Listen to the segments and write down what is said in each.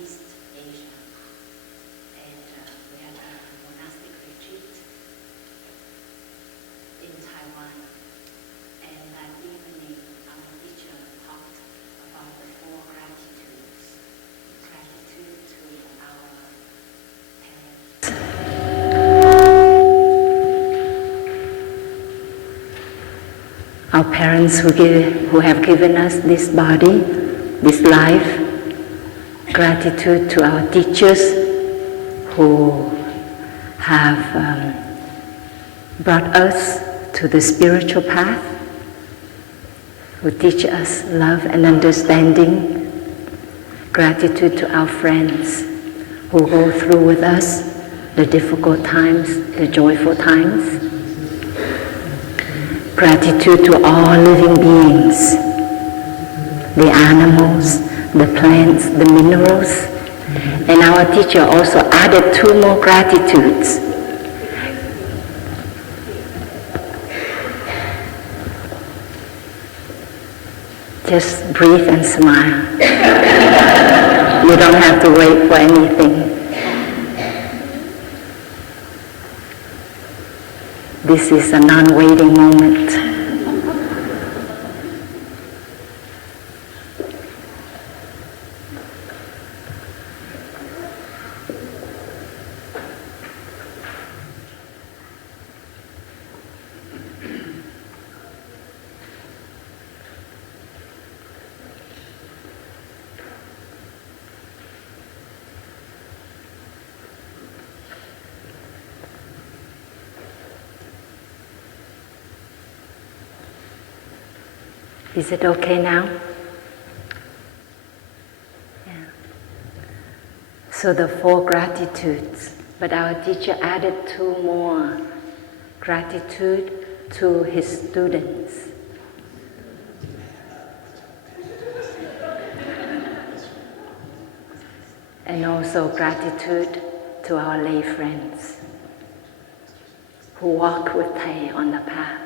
East Asia, and we had a monastic retreat in Taiwan. And that evening, our teacher talked about the 4 gratitudes. Gratitude to our parents. Our parents who have given us this body, this life. Gratitude to our teachers who have brought us to the spiritual path, who teach us love and understanding. Gratitude to our friends who go through with us the difficult times, the joyful times. Gratitude to all living beings, the animals, the plants, the minerals. And our teacher also added 2 more gratitudes. Just breathe and smile. You don't have to wait for anything. This is a non-waiting moment. Is it okay now? Yeah. So the 4 gratitudes, but our teacher added 2 more. Gratitude to his students. And also gratitude to our lay friends who walk with Thầy on the path.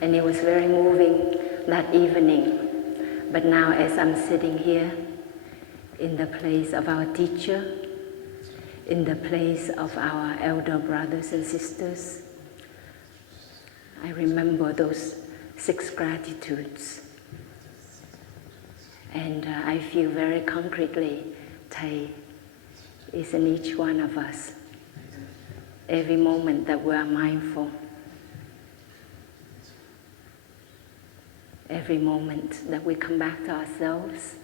And it was very moving that evening. But now as I'm sitting here in the place of our teacher, in the place of our elder brothers and sisters, I remember those 6 gratitudes. And I feel very concretely, Thầy is in each one of us. Every moment that we are mindful, every moment that we come back to ourselves,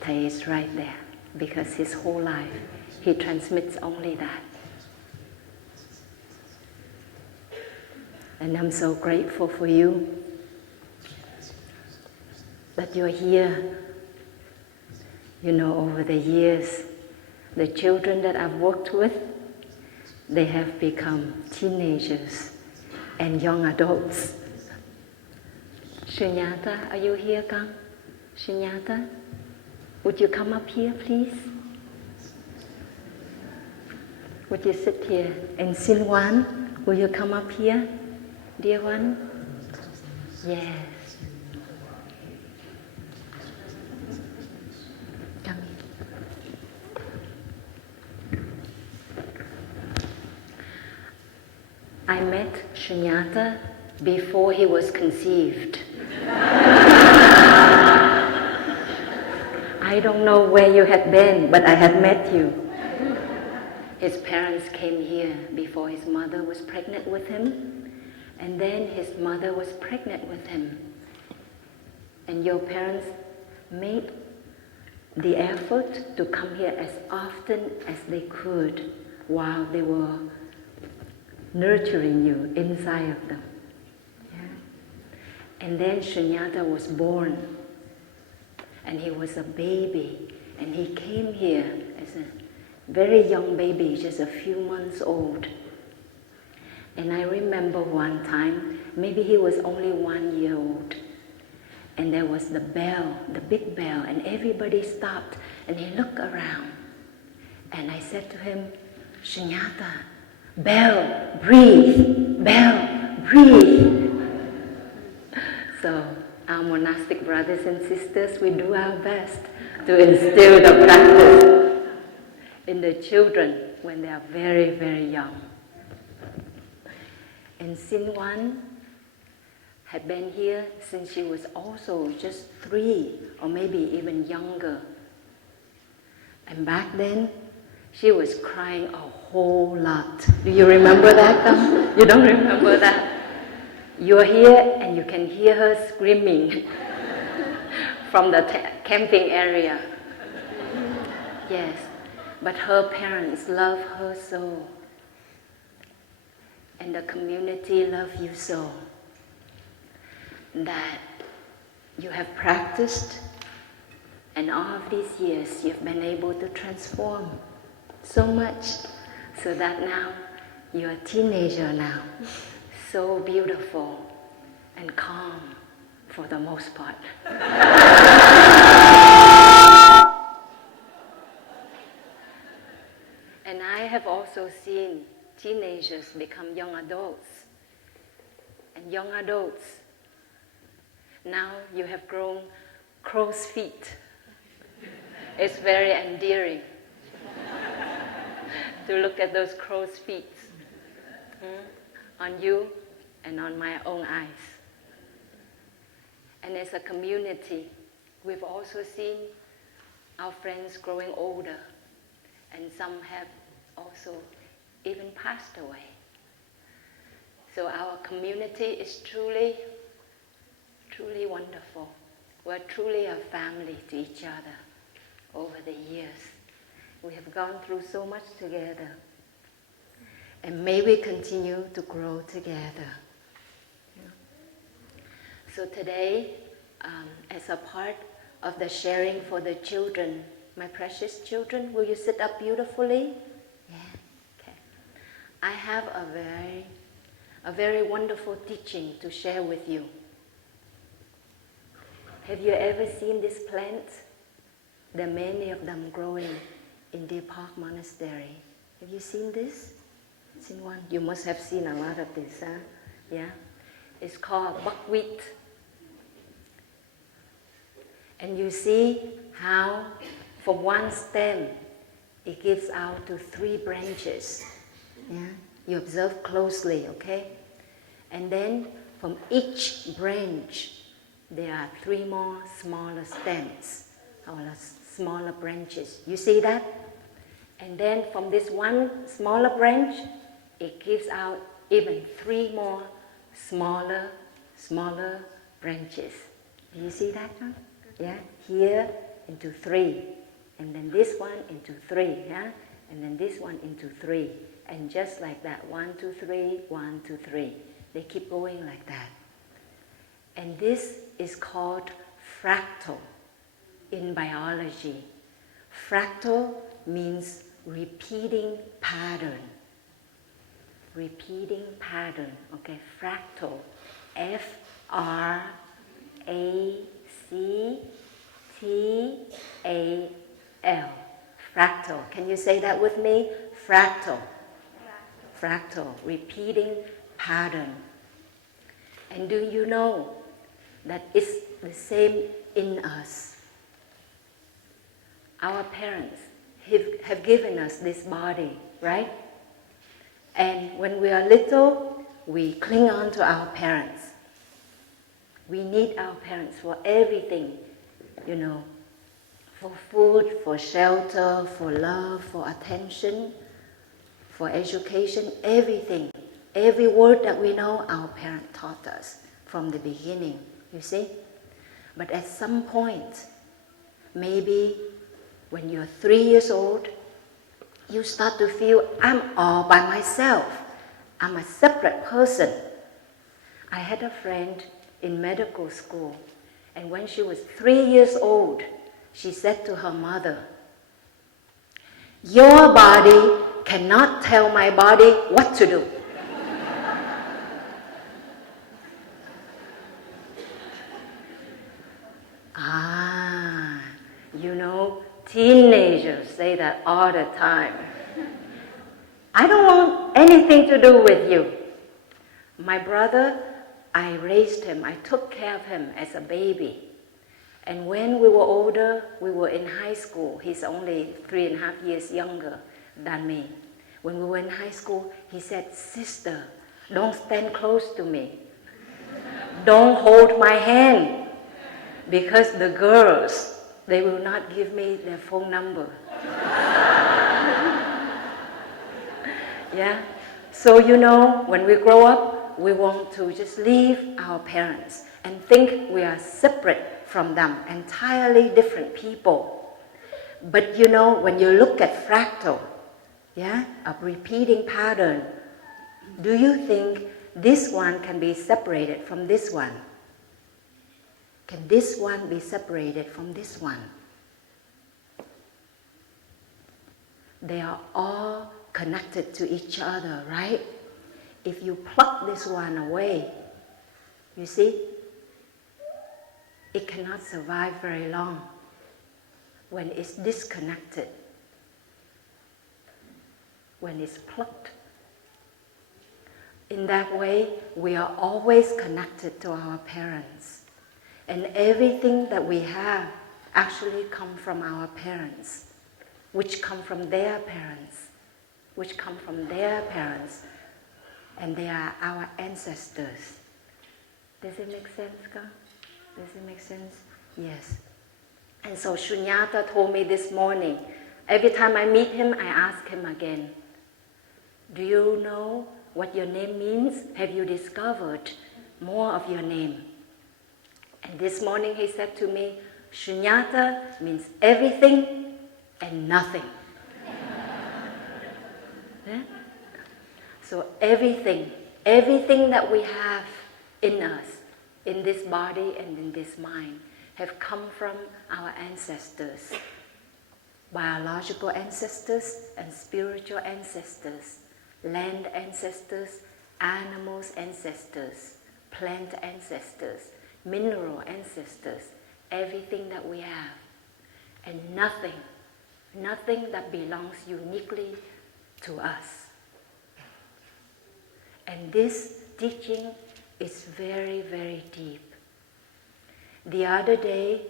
Thầy is right there, because his whole life, he transmits only that. And I'm so grateful for you that you're here. You know, over the years, the children that I've worked with, they have become teenagers and young adults. Shunyata, are you here, Kang? Shunyata, would you come up here, please? Would you sit here? And Sinwan, will you come up here, dear one? Yes. Come here. I met Shunyata before he was conceived. I don't know where you had been, but I had met you. His parents came here before his mother was pregnant with him, and then his mother was pregnant with him. And your parents made the effort to come here as often as they could while they were nurturing you inside of them. And then Shunyata was born, and he was a baby, and he came here as a very young baby, just a few months old. And I remember one time, maybe he was only 1 year old, and there was the bell, the big bell, and everybody stopped, and he looked around. And I said to him, Shunyata, bell, breathe, bell, breathe. So our monastic brothers and sisters, we do our best to instill the practice in the children when they are very, very young. And Sinwan had been here since she was also just 3 or maybe even younger. And back then, she was crying a whole lot. Do you remember that? You don't remember that? You're here and you can hear her screaming from the camping area. Yes, but her parents love her so. And the community love you so. That you have practiced, and all of these years you've been able to transform so much, so that now you're a teenager now, so beautiful and calm for the most part. And I have also seen teenagers become young adults, and young adults, now you have grown crow's feet. It's very endearing to look at those crow's feet on you and on my own eyes. And as a community, we've also seen our friends growing older, and some have also even passed away. So our community is truly, truly wonderful. We're truly a family to each other over the years. We have gone through so much together. And may we continue to grow together. So today, as a part of the sharing for the children, my precious children, will you sit up beautifully? Yeah, okay. I have a very wonderful teaching to share with you. Have you ever seen these plants? There are many of them growing in Deer Park Monastery. Have you seen this? Seen one? You must have seen a lot of this, huh? Yeah? It's called buckwheat. And you see how from one stem it gives out to 3 branches. Yeah? You observe closely, okay? And then from each branch there are 3 more smaller stems, or smaller branches. You see that? And then from this one smaller branch, it gives out even 3 more smaller branches. Do you see that? Huh? Yeah? Here into 3, and then this one into 3, yeah? And then this one into 3, and just like that, 1, 2, 3, 1, 2, 3. They keep going like that. And this is called fractal in biology. Fractal means repeating pattern. Repeating pattern, okay? Fractal. F-R-A-C-T-A-L. Fractal. Can you say that with me? Fractal. Fractal. Repeating pattern. And do you know that it's the same in us? Our parents have given us this body, right? And when we are little, we cling on to our parents. We need our parents for everything, you know, for food, for shelter, for love, for attention, for education, everything. Every word that we know, our parent taught us from the beginning, you see? But at some point, maybe when you're 3 years old, you start to feel, I'm all by myself. I'm a separate person. I had a friend in medical school, and when she was 3 years old, she said to her mother, "Your body cannot tell my body what to do." You know, teenagers say that all the time. I don't want anything to do with you. My brother I raised him, I took care of him as a baby. And when we were older, we were in high school. He's only 3.5 years younger than me. When we were in high school, he said, "Sister, don't stand close to me. Don't hold my hand, because the girls, they will not give me their phone number." Yeah? So when we grow up, we want to just leave our parents and think we are separate from them, entirely different people. But when you look at fractal, a repeating pattern, do you think this one can be separated from this one? Can this one be separated from this one? They are all connected to each other, right? If you pluck this one away, you see, it cannot survive very long when it's disconnected, when it's plucked. In that way, we are always connected to our parents. And everything that we have actually comes from our parents, which come from their parents, which come from their parents, and they are our ancestors. Does it make sense, Ka? Does it make sense? Yes. And so Shunyata told me this morning, every time I meet him, I ask him again, "Do you know what your name means? Have you discovered more of your name?" And this morning he said to me, "Shunyata means everything and nothing." Yeah? So everything that we have in us, in this body and in this mind, have come from our ancestors, biological ancestors and spiritual ancestors, land ancestors, animals ancestors, plant ancestors, mineral ancestors, everything that we have. And nothing that belongs uniquely to us. And this teaching is very, very deep. The other day,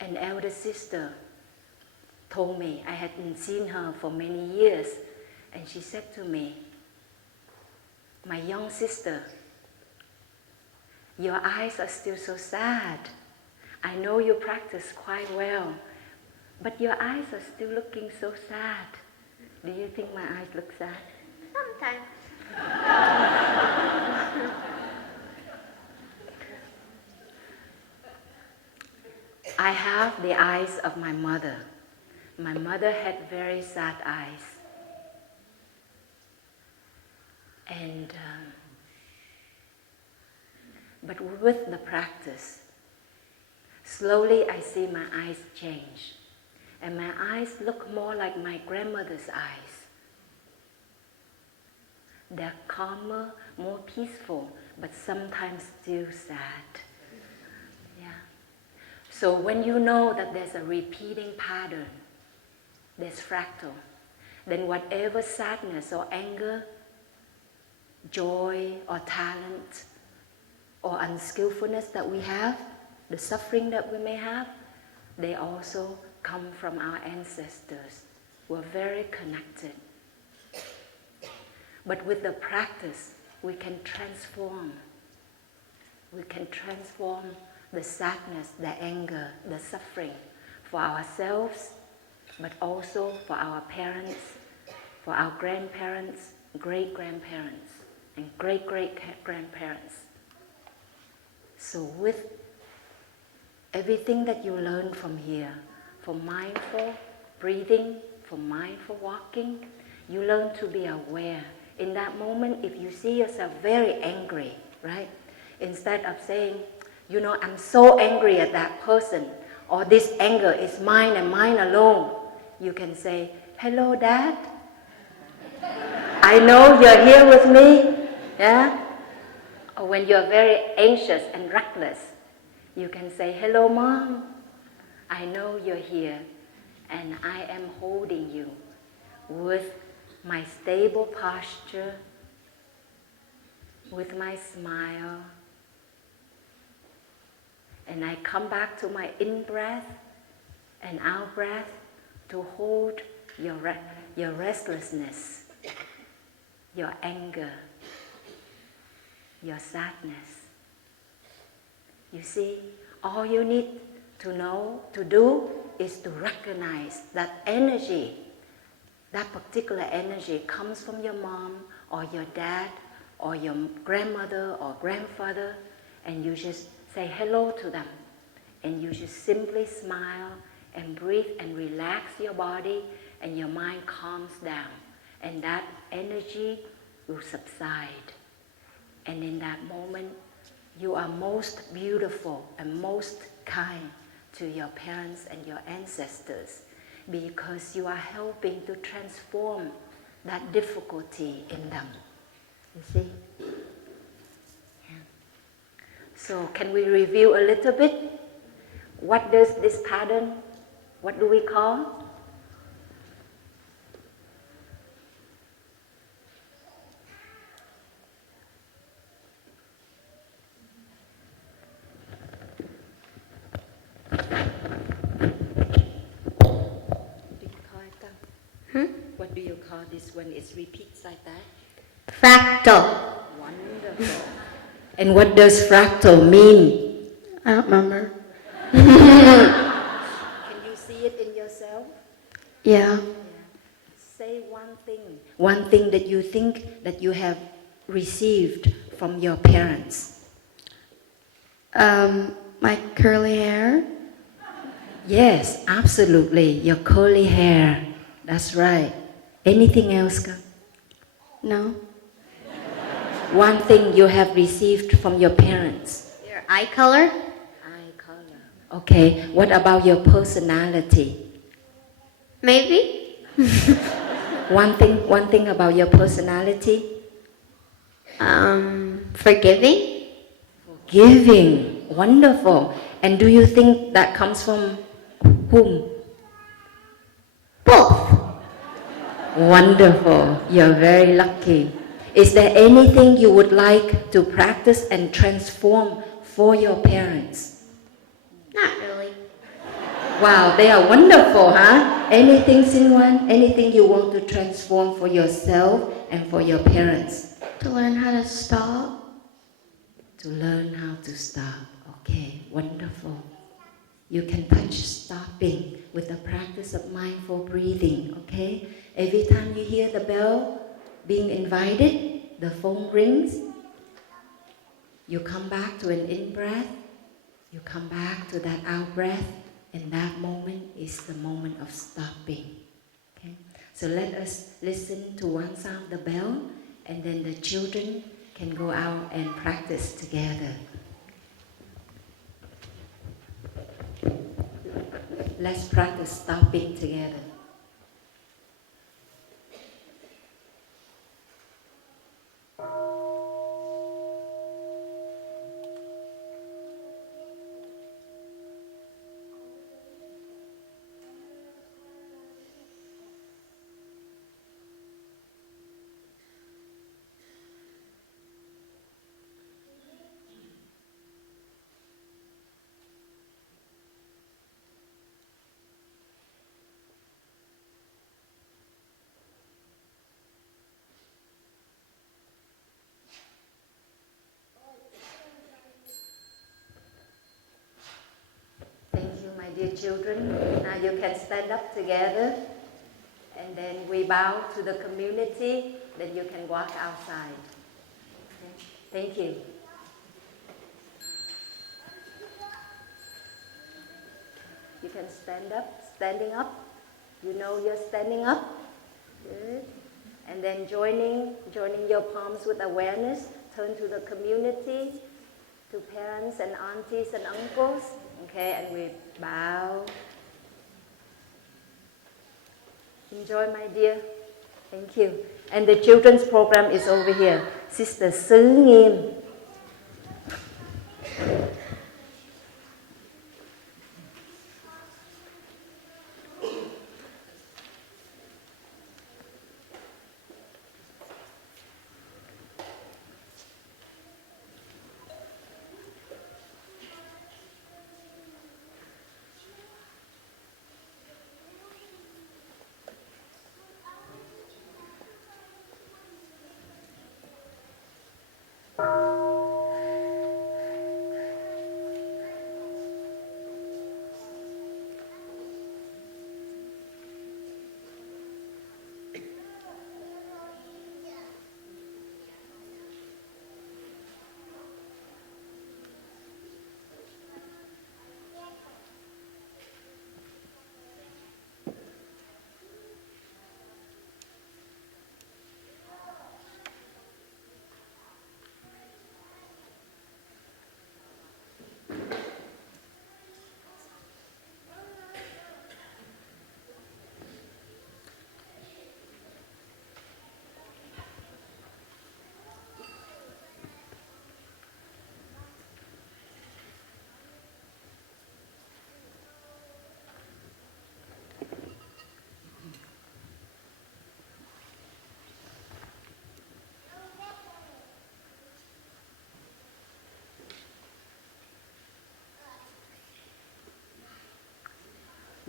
an elder sister told me, I hadn't seen her for many years, and she said to me, "My young sister, your eyes are still so sad. I know you practice quite well, but your eyes are still looking so sad. Do you think my eyes look sad?" Sometimes. I have the eyes of my mother. My mother had very sad eyes. And but with the practice, slowly I see my eyes change. And my eyes look more like my grandmother's eyes. They're calmer, more peaceful, but sometimes still sad. Yeah. So when you know that there's a repeating pattern, there's fractal, then whatever sadness or anger, joy or talent or unskillfulness that we have, the suffering that we may have, they also come from our ancestors. We're very connected. But with the practice, we can transform. We can transform the sadness, the anger, the suffering for ourselves, but also for our parents, for our grandparents, great-grandparents, and great-great-grandparents. So with everything that you learn from here, for mindful breathing, for mindful walking, you learn to be aware. In that moment, if you see yourself very angry, right? Instead of saying, "I'm so angry at that person," or "this anger is mine and mine alone," you can say, "Hello, Dad. I know you're here with me." Yeah? Or when you're very anxious and reckless, you can say, "Hello, Mom. I know you're here, and I am holding you with my stable posture, with my smile, And I come back to my in-breath and out-breath to hold your restlessness, your anger, your sadness. You see, all you need to do is to recognize that energy, that particular energy comes from your mom or your dad or your grandmother or grandfather, and you just say hello to them. And you just simply smile and breathe and relax your body, and your mind calms down. And that energy will subside. And in that moment, you are most beautiful and most kind to your parents and your ancestors, because you are helping to transform that difficulty in them. You see? Yeah. So can we review a little bit? What does this pattern, what do we call? What do you call this when it repeats like that? Fractal. Wonderful. And what does fractal mean? I don't remember. Can you see it in yourself? Yeah. Say one thing that you think that you have received from your parents. My curly hair. Yes, absolutely. Your curly hair. That's right. Anything else? No. One thing you have received from your parents. Your eye color. Eye color. Okay. What about your personality? Maybe. One thing about your personality. Forgiving. Forgiving. Wonderful. And do you think that comes from whom? Both. Wonderful. You're very lucky. Is there anything you would like to practice and transform for your parents? Not really. Wow, they are wonderful, huh? Anything, Sinwan? Anything you want to transform for yourself and for your parents? To learn how to stop. To learn how to stop. Okay, wonderful. You can touch stopping with the practice of mindful breathing, okay? Every time you hear the bell being invited, the phone rings, you come back to an in-breath, you come back to that out-breath, and that moment is the moment of stopping, okay? So let us listen to one sound of the bell, and then the children can go out and practice together. Let's practice stopping together. Thank you, my dear children. Now you can stand up together, and then we bow to the community, then you can walk outside. Okay? Thank you. You can stand up, standing up. You know you're standing up. Good. And then joining your palms with awareness, turn to the community, to parents and aunties and uncles. Okay, and we bow. Enjoy, my dear. Thank you. And the children's program is over here. Sister Nghiem.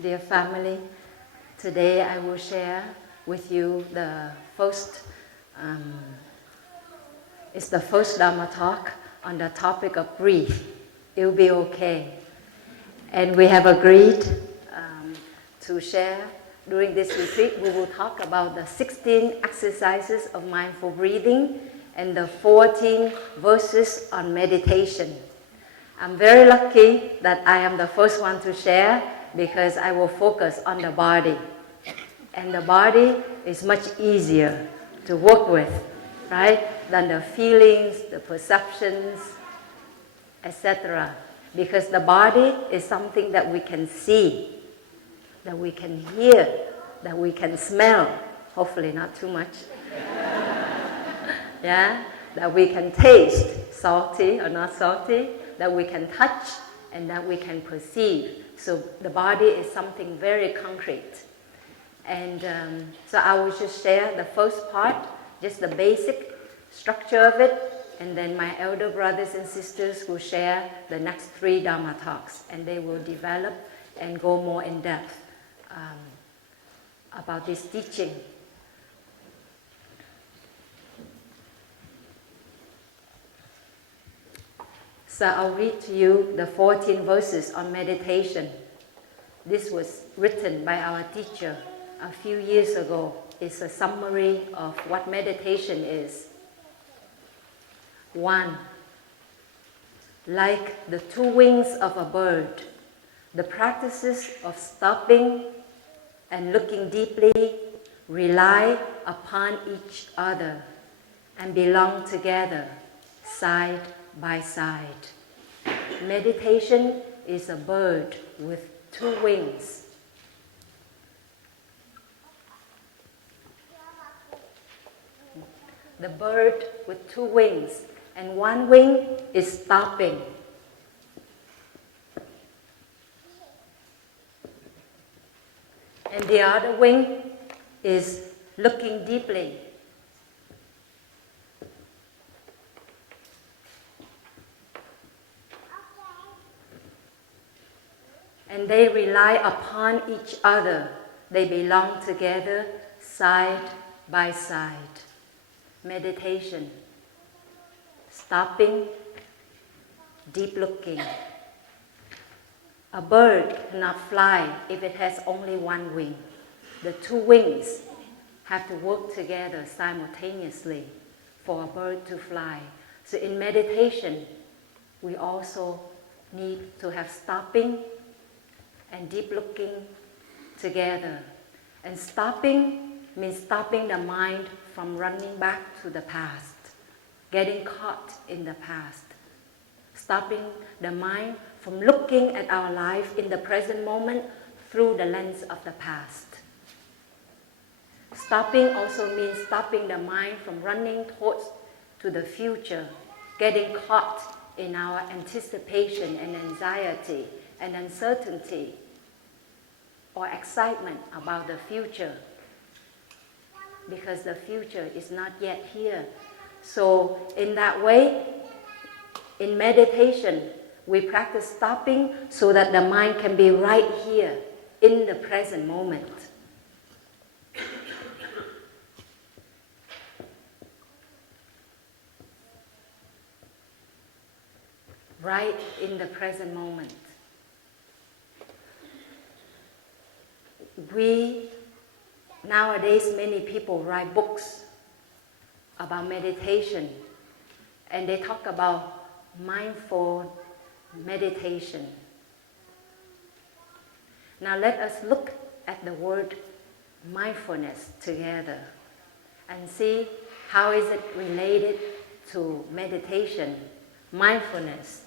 Dear family, today I will share with you the first, it's the first Dharma talk on the topic of breathe. It will be okay. And we have agreed to share during this retreat. We will talk about the 16 exercises of mindful breathing and the 14 verses on meditation. I'm very lucky that I am the first one to share because I will focus on the body. And the body is much easier to work with, right, than the feelings, the perceptions, etc. Because the body is something that we can see, that we can hear, that we can smell, hopefully not too much, yeah, that we can taste, salty or not salty, that we can touch, and that we can perceive. So the body is something very concrete. And so I will just share the first part, just the basic structure of it, and then my elder brothers and sisters will share the next 3 Dharma talks, and they will develop and go more in depth about this teaching. So I'll read to you the 14 verses on meditation. This was written by our teacher a few years ago. It's a summary of what meditation is. 1. Like the 2 wings of a bird, the practices of stopping and looking deeply rely upon each other and belong together, side by side. Meditation is a bird with 2 wings. The bird with 2 wings, and 1 wing is stopping. And the other wing is looking deeply. And they rely upon each other. They belong together, side by side. Meditation, stopping, deep looking. A bird cannot fly if it has only 1 wing. The 2 wings have to work together simultaneously for a bird to fly. So in meditation, we also need to have stopping and deep looking together. And stopping means stopping the mind from running back to the past, getting caught in the past. Stopping the mind from looking at our life in the present moment through the lens of the past. Stopping also means stopping the mind from running towards to the future, getting caught in our anticipation and anxiety and uncertainty or excitement about the future, because the future is not yet here. So in that way, in meditation, we practice stopping so that the mind can be right here in the present moment. Right in the present moment. Nowadays, many people write books about meditation, and they talk about mindful meditation. Now let us look at the word mindfulness together and see how is it related to meditation, mindfulness.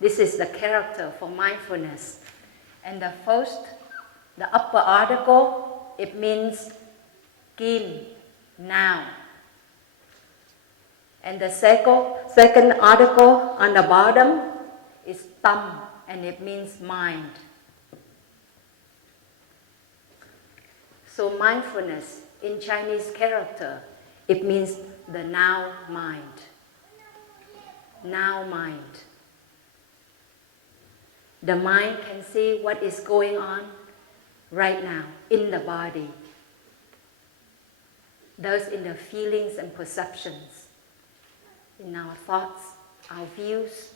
This is the character for mindfulness. And the upper article, it means Nghiem, now. And the second article on the bottom is Plum, and it means mind. So mindfulness in Chinese character, it means the now mind. now mind. The mind can see what is going on right now in the body, thus in the feelings and perceptions, in our thoughts, our views.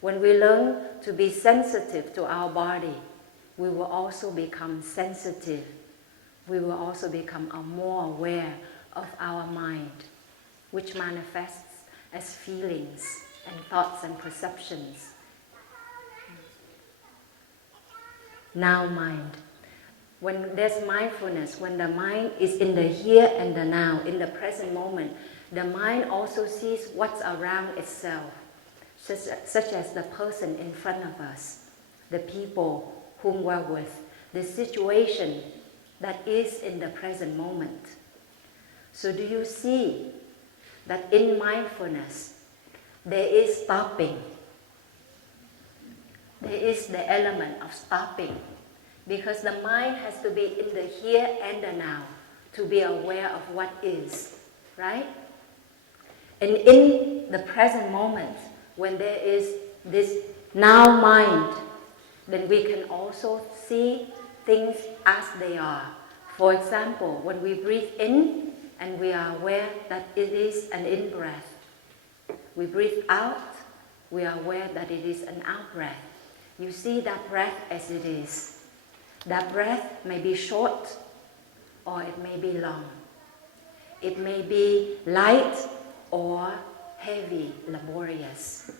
When we learn to be sensitive to our body, we will also become sensitive. We will also become more aware of our mind, which manifests as feelings and thoughts and perceptions. Now mind. When there's mindfulness, when the mind is in the here and the now, in the present moment, the mind also sees what's around itself, such as the person in front of us, the people whom we're with, the situation that is in the present moment. So do you see that in mindfulness, there is stopping? There is the element of stopping, because the mind has to be in the here and the now to be aware of what is, right? And in the present moment, when there is this now mind, then we can also see things as they are. For example, when we breathe in and we are aware that it is an in-breath. We breathe out, we are aware that it is an out-breath. You see that breath as it is. That breath may be short or it may be long. It may be light or heavy, laborious.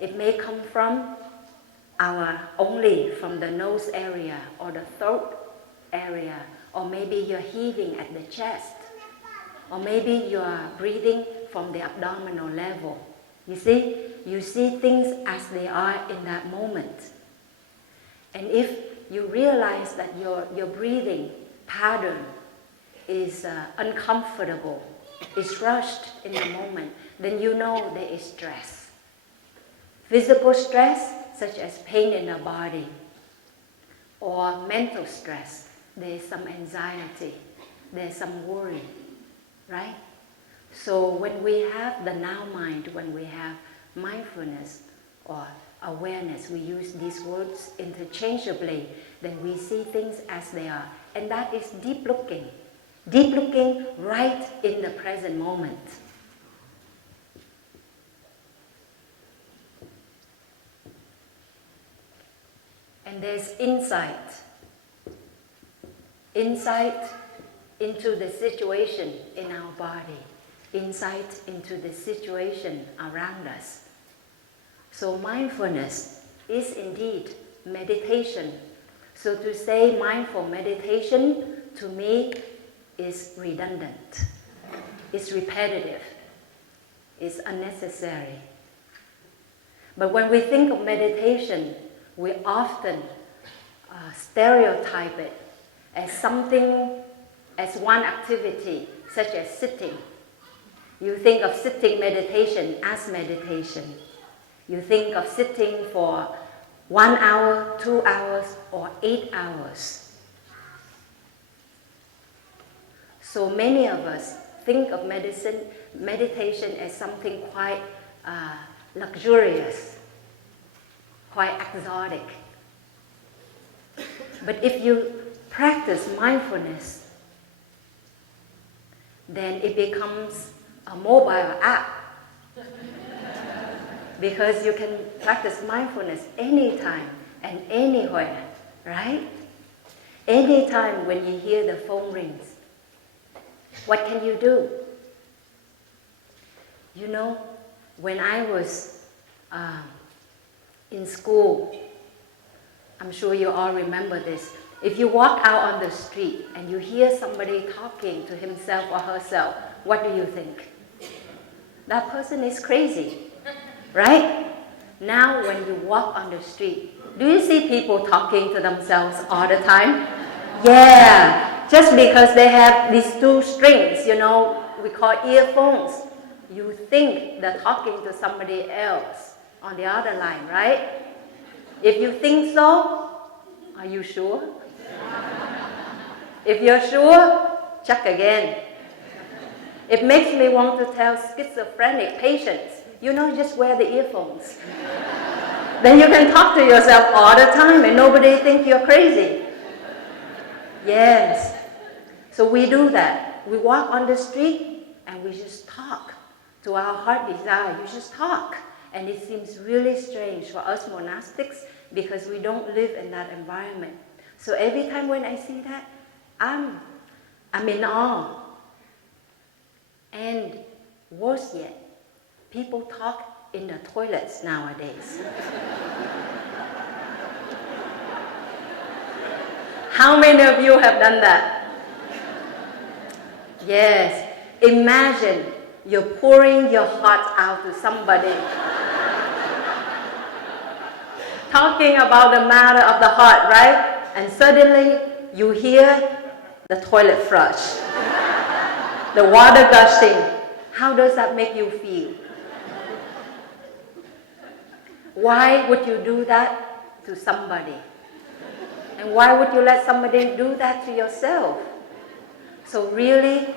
It may come from only from the nose area or the throat area, or maybe you're heaving at the chest, or maybe you are breathing from the abdominal level. You see things as they are in that moment. And if you realize that your breathing pattern is uncomfortable, is rushed in the moment, then you know there is stress. Physical stress, such as pain in the body, or mental stress, there is some anxiety, there is some worry, right? So when we have the now mind, when we have mindfulness or awareness, we use these words interchangeably, then we see things as they are. And that is deep looking right in the present moment. And there's insight into the situation in our body, insight into the situation around us. So mindfulness is indeed meditation. So to say mindful meditation, to me, is redundant. It's repetitive. It's unnecessary. But when we think of meditation, we often stereotype it as something, as one activity, such as sitting. You think of sitting meditation as meditation. You think of sitting for 1 hour, 2 hours, or 8 hours. So many of us think of meditation as something quite luxurious, quite exotic. But if you practice mindfulness, then it becomes a mobile app. Because you can practice mindfulness anytime and anywhere, right? Anytime when you hear the phone rings, what can you do? You know, when I was in school, I'm sure you all remember this. If you walk out on the street and you hear somebody talking to himself or herself, what do you think? That person is crazy, right? Now when you walk on the street, do you see people talking to themselves all the time? Yeah, just because they have these two strings, we call earphones. You think they're talking to somebody else on the other line, right? If you think so, are you sure? If you're sure, check again. It makes me want to tell schizophrenic patients, just wear the earphones. Then you can talk to yourself all the time and nobody think you're crazy. Yes. So we do that. We walk on the street and we just talk to our heart desire. You just talk. And it seems really strange for us monastics because we don't live in that environment. So every time when I see that, I'm in awe. And worse yet, people talk in the toilets nowadays. How many of you have done that? Yes. Imagine you're pouring your heart out to somebody. Talking about the matter of the heart, right? And suddenly you hear the toilet flush. The water gushing. How does that make you feel? Why would you do that to somebody? And why would you let somebody do that to yourself? So really,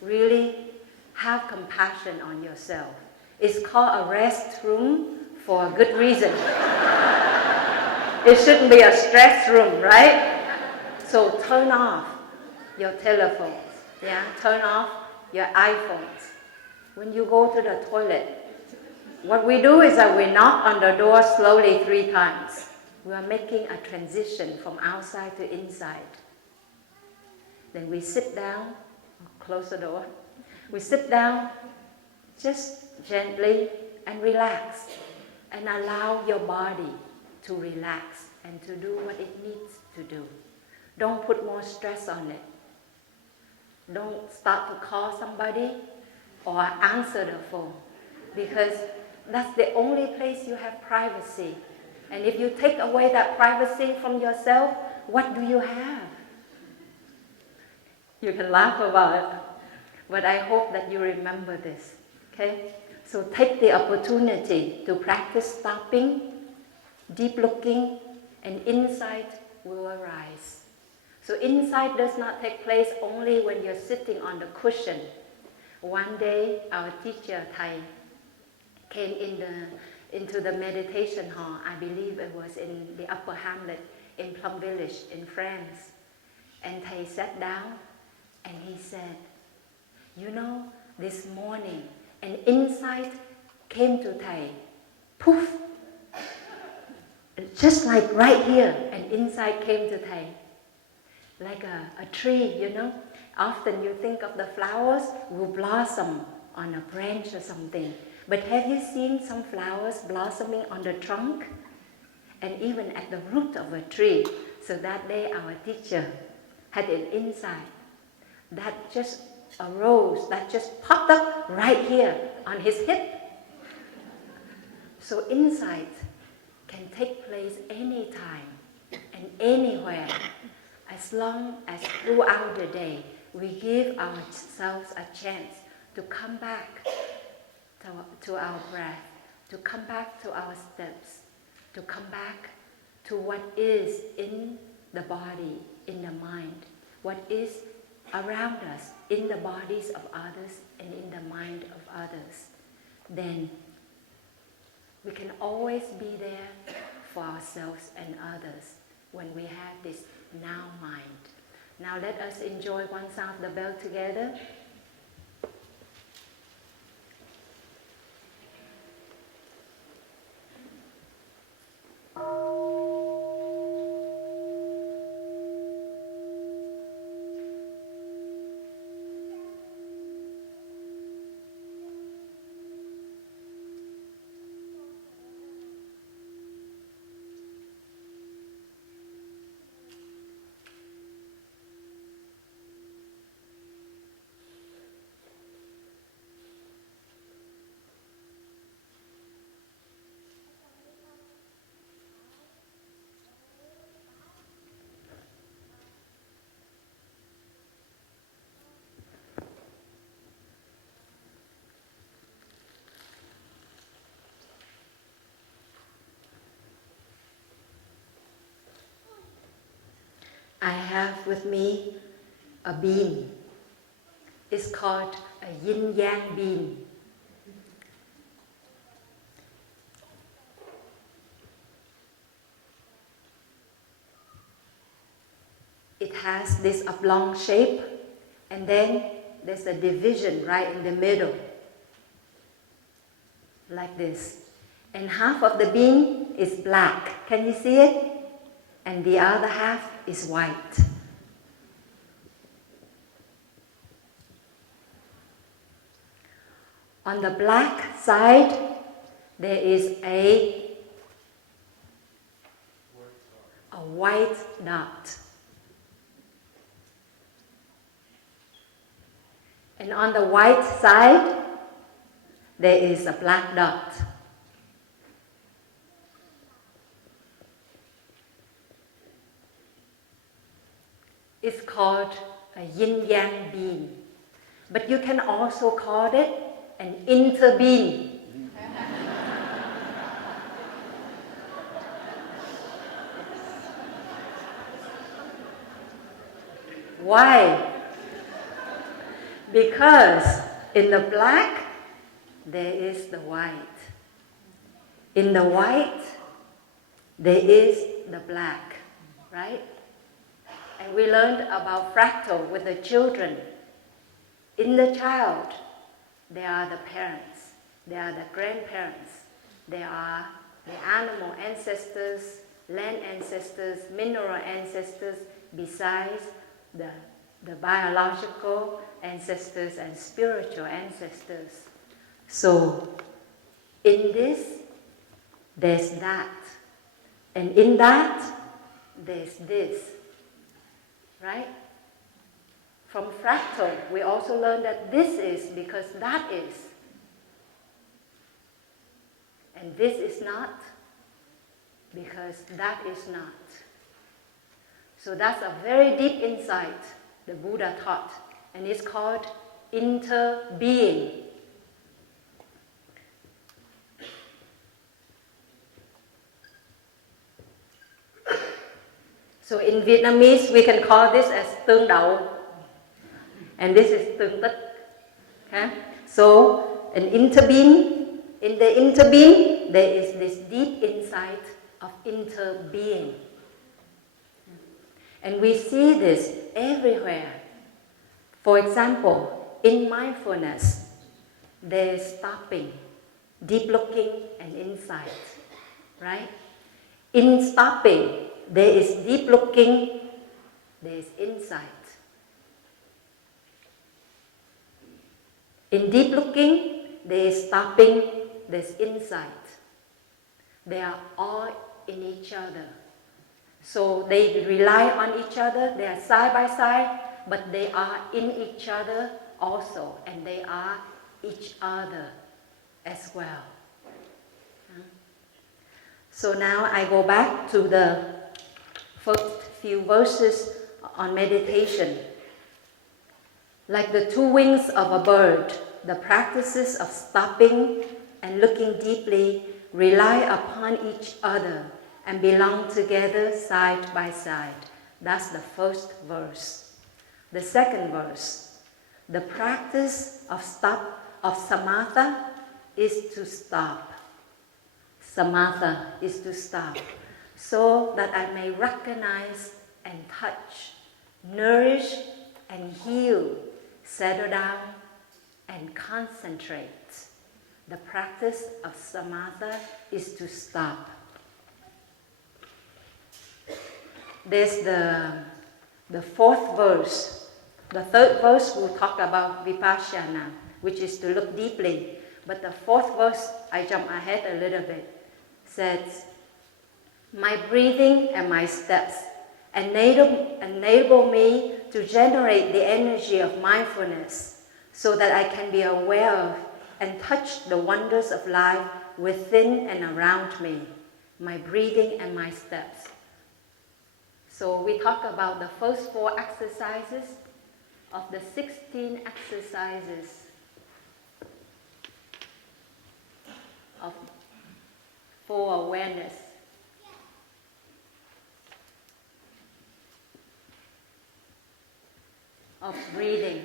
really have compassion on yourself. It's called a restroom for a good reason. It shouldn't be a stress room, right? So turn off your telephones. Yeah, turn off your iPhones. When you go to the toilet, what we do is that we knock on the door slowly 3 times. We are making a transition from outside to inside. Then we sit down, close the door. We sit down just gently and relax and allow your body to relax and to do what it needs to do. Don't put more stress on it. Don't start to call somebody or answer the phone because that's the only place you have privacy. And if you take away that privacy from yourself, what do you have? You can laugh about it, but I hope that you remember this, okay? So take the opportunity to practice stopping, deep looking, and insight will arise. So insight does not take place only when you're sitting on the cushion. One day, our teacher, Thai, came into the meditation hall. I believe it was in the upper hamlet in Plum village in France. And Thai sat down and he said, this morning, an insight came to Thai. Poof! Just like right here, an insight came to Thai. Like a tree, Often you think of the flowers will blossom on a branch or something. But have you seen some flowers blossoming on the trunk? And even at the root of a tree. So that day our teacher had an insight that just arose, that just popped up right here on his hip. So insight can take place anytime and anywhere, as long as throughout the day we give ourselves a chance to come back to our breath, to come back to our steps, to come back to what is in the body, in the mind, what is around us, in the bodies of others and in the mind of others. Then we can always be there for ourselves and others when we have this now mind. Now let us enjoy one sound of the bell together. I have with me a bean. It's called a yin-yang bean. it has this oblong shape, and then there's a division right in the middle, like this. And half of the bean is black. Can you see it? And the other half is white. On the black side, there is a white dot. And on the white side, there is a black dot. It's called a yin-yang bean. But you can also call it an interbean. Why? Because in the black, there is the white. In the white, there is the black, right? And we learned about fractal with the children. In the child, there are the parents, there are the grandparents, there are the animal ancestors, land ancestors, mineral ancestors, besides the biological ancestors and spiritual ancestors. So, in this, there's that. And in that, there's this. Right? From fractal, we also learn that this is because that is. And this is not because that is not. So that's a very deep insight the Buddha taught, and it's called interbeing. So in Vietnamese, we can call this as tương đậu, and this is tương tích. Okay? So an interbeing, in the interbeing, there is this deep insight of interbeing. And we see this everywhere. For example, in mindfulness, there is stopping, deep looking, and insight. Right? In stopping, there is deep looking, there is insight. In deep looking, there is stopping, there is insight. They are all in each other. So they rely on each other, they are side by side, but they are in each other also, and they are each other as well. So now I go back to the first few verses on meditation. Like the two wings of a bird, the practices of stopping and looking deeply rely upon each other and belong together side by side. That's the first verse. The second verse, the practice of samatha is to stop. Samatha is to stop, so that I may recognize and touch, nourish and heal, settle down and concentrate. The practice of samatha is to stop. There's the fourth verse. The third verse will talk about vipassana, which is to look deeply. But the fourth verse, I jump ahead a little bit, says, my breathing and my steps enable me to generate the energy of mindfulness so that I can be aware of and touch the wonders of life within and around me, my breathing and my steps. So we talk about the first 4 exercises of the 16 exercises of full awareness. Of breathing.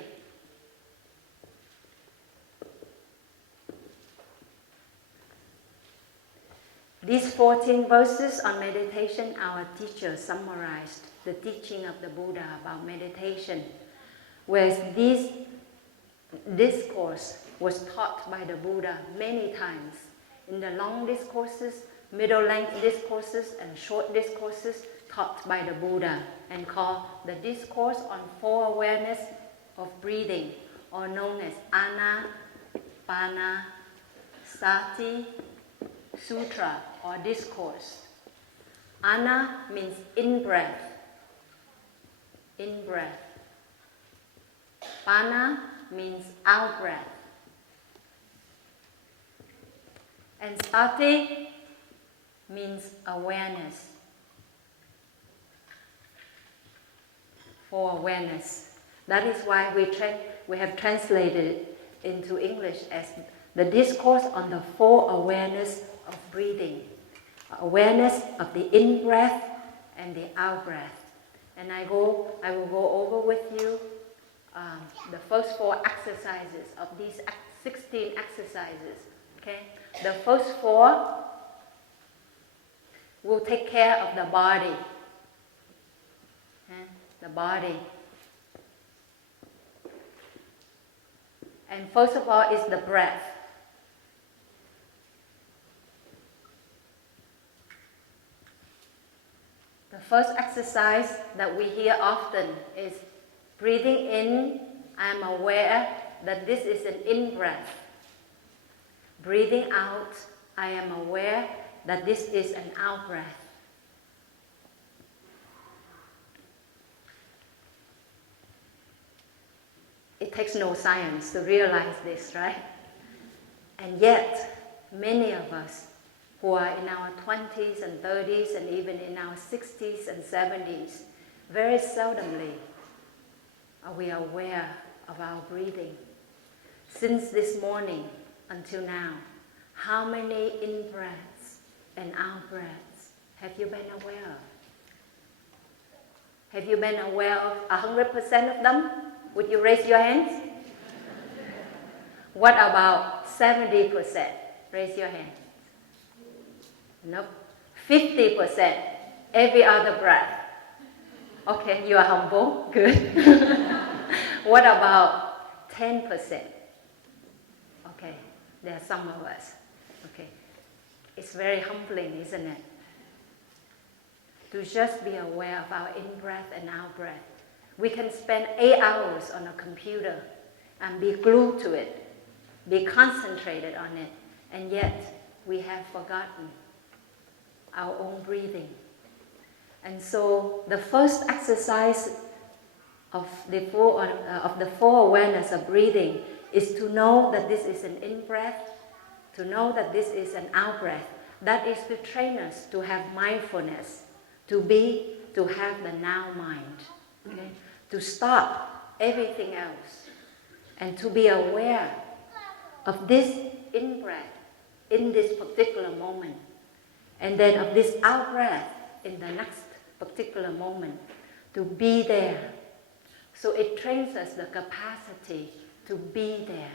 These 14 verses on meditation, our teacher summarized the teaching of the Buddha about meditation, whereas this discourse was taught by the Buddha many times in the long discourses, middle length discourses, and short discourses taught by the Buddha, and called the Discourse on Four Awareness of Breathing, or known as Anapanasati Sutra or Discourse. Ana means in-breath, in-breath. Pana means out-breath. And sati means awareness, for awareness. That is why we have translated it into English as the Discourse on the Four Awareness of Breathing. Awareness of the in-breath and the out-breath. And I will go over with you the first 4 exercises of these 16 exercises. Okay? The first 4 will take care of the body. Okay? The body. And first of all is the breath. The first exercise that we hear often is breathing in. I am aware that this is an in-breath. Breathing out, I am aware that this is an out-breath. It takes no science to realize this, right? And yet, many of us who are in our 20s and 30s and even in our 60s and 70s, very seldomly are we aware of our breathing. Since this morning until now, how many in-breaths and out-breaths have you been aware of? Have you been aware of 100% of them? Would you raise your hands? What about 70%? Raise your hand. Nope. 50%. Every other breath. Okay, you are humble. Good. What about 10%? Okay, there are some of us. Okay. It's very humbling, isn't it? To just be aware of our in-breath and out-breath. We can spend 8 hours on a computer and be glued to it, be concentrated on it, and yet we have forgotten our own breathing. And so the first exercise of the four awareness of breathing is to know that this is an in-breath, to know that this is an out-breath. That is to train us to have mindfulness, to have the now mind, okay? To stop everything else and to be aware of this in-breath in this particular moment, and then of this out-breath in the next particular moment, to be there. So it trains us the capacity to be there.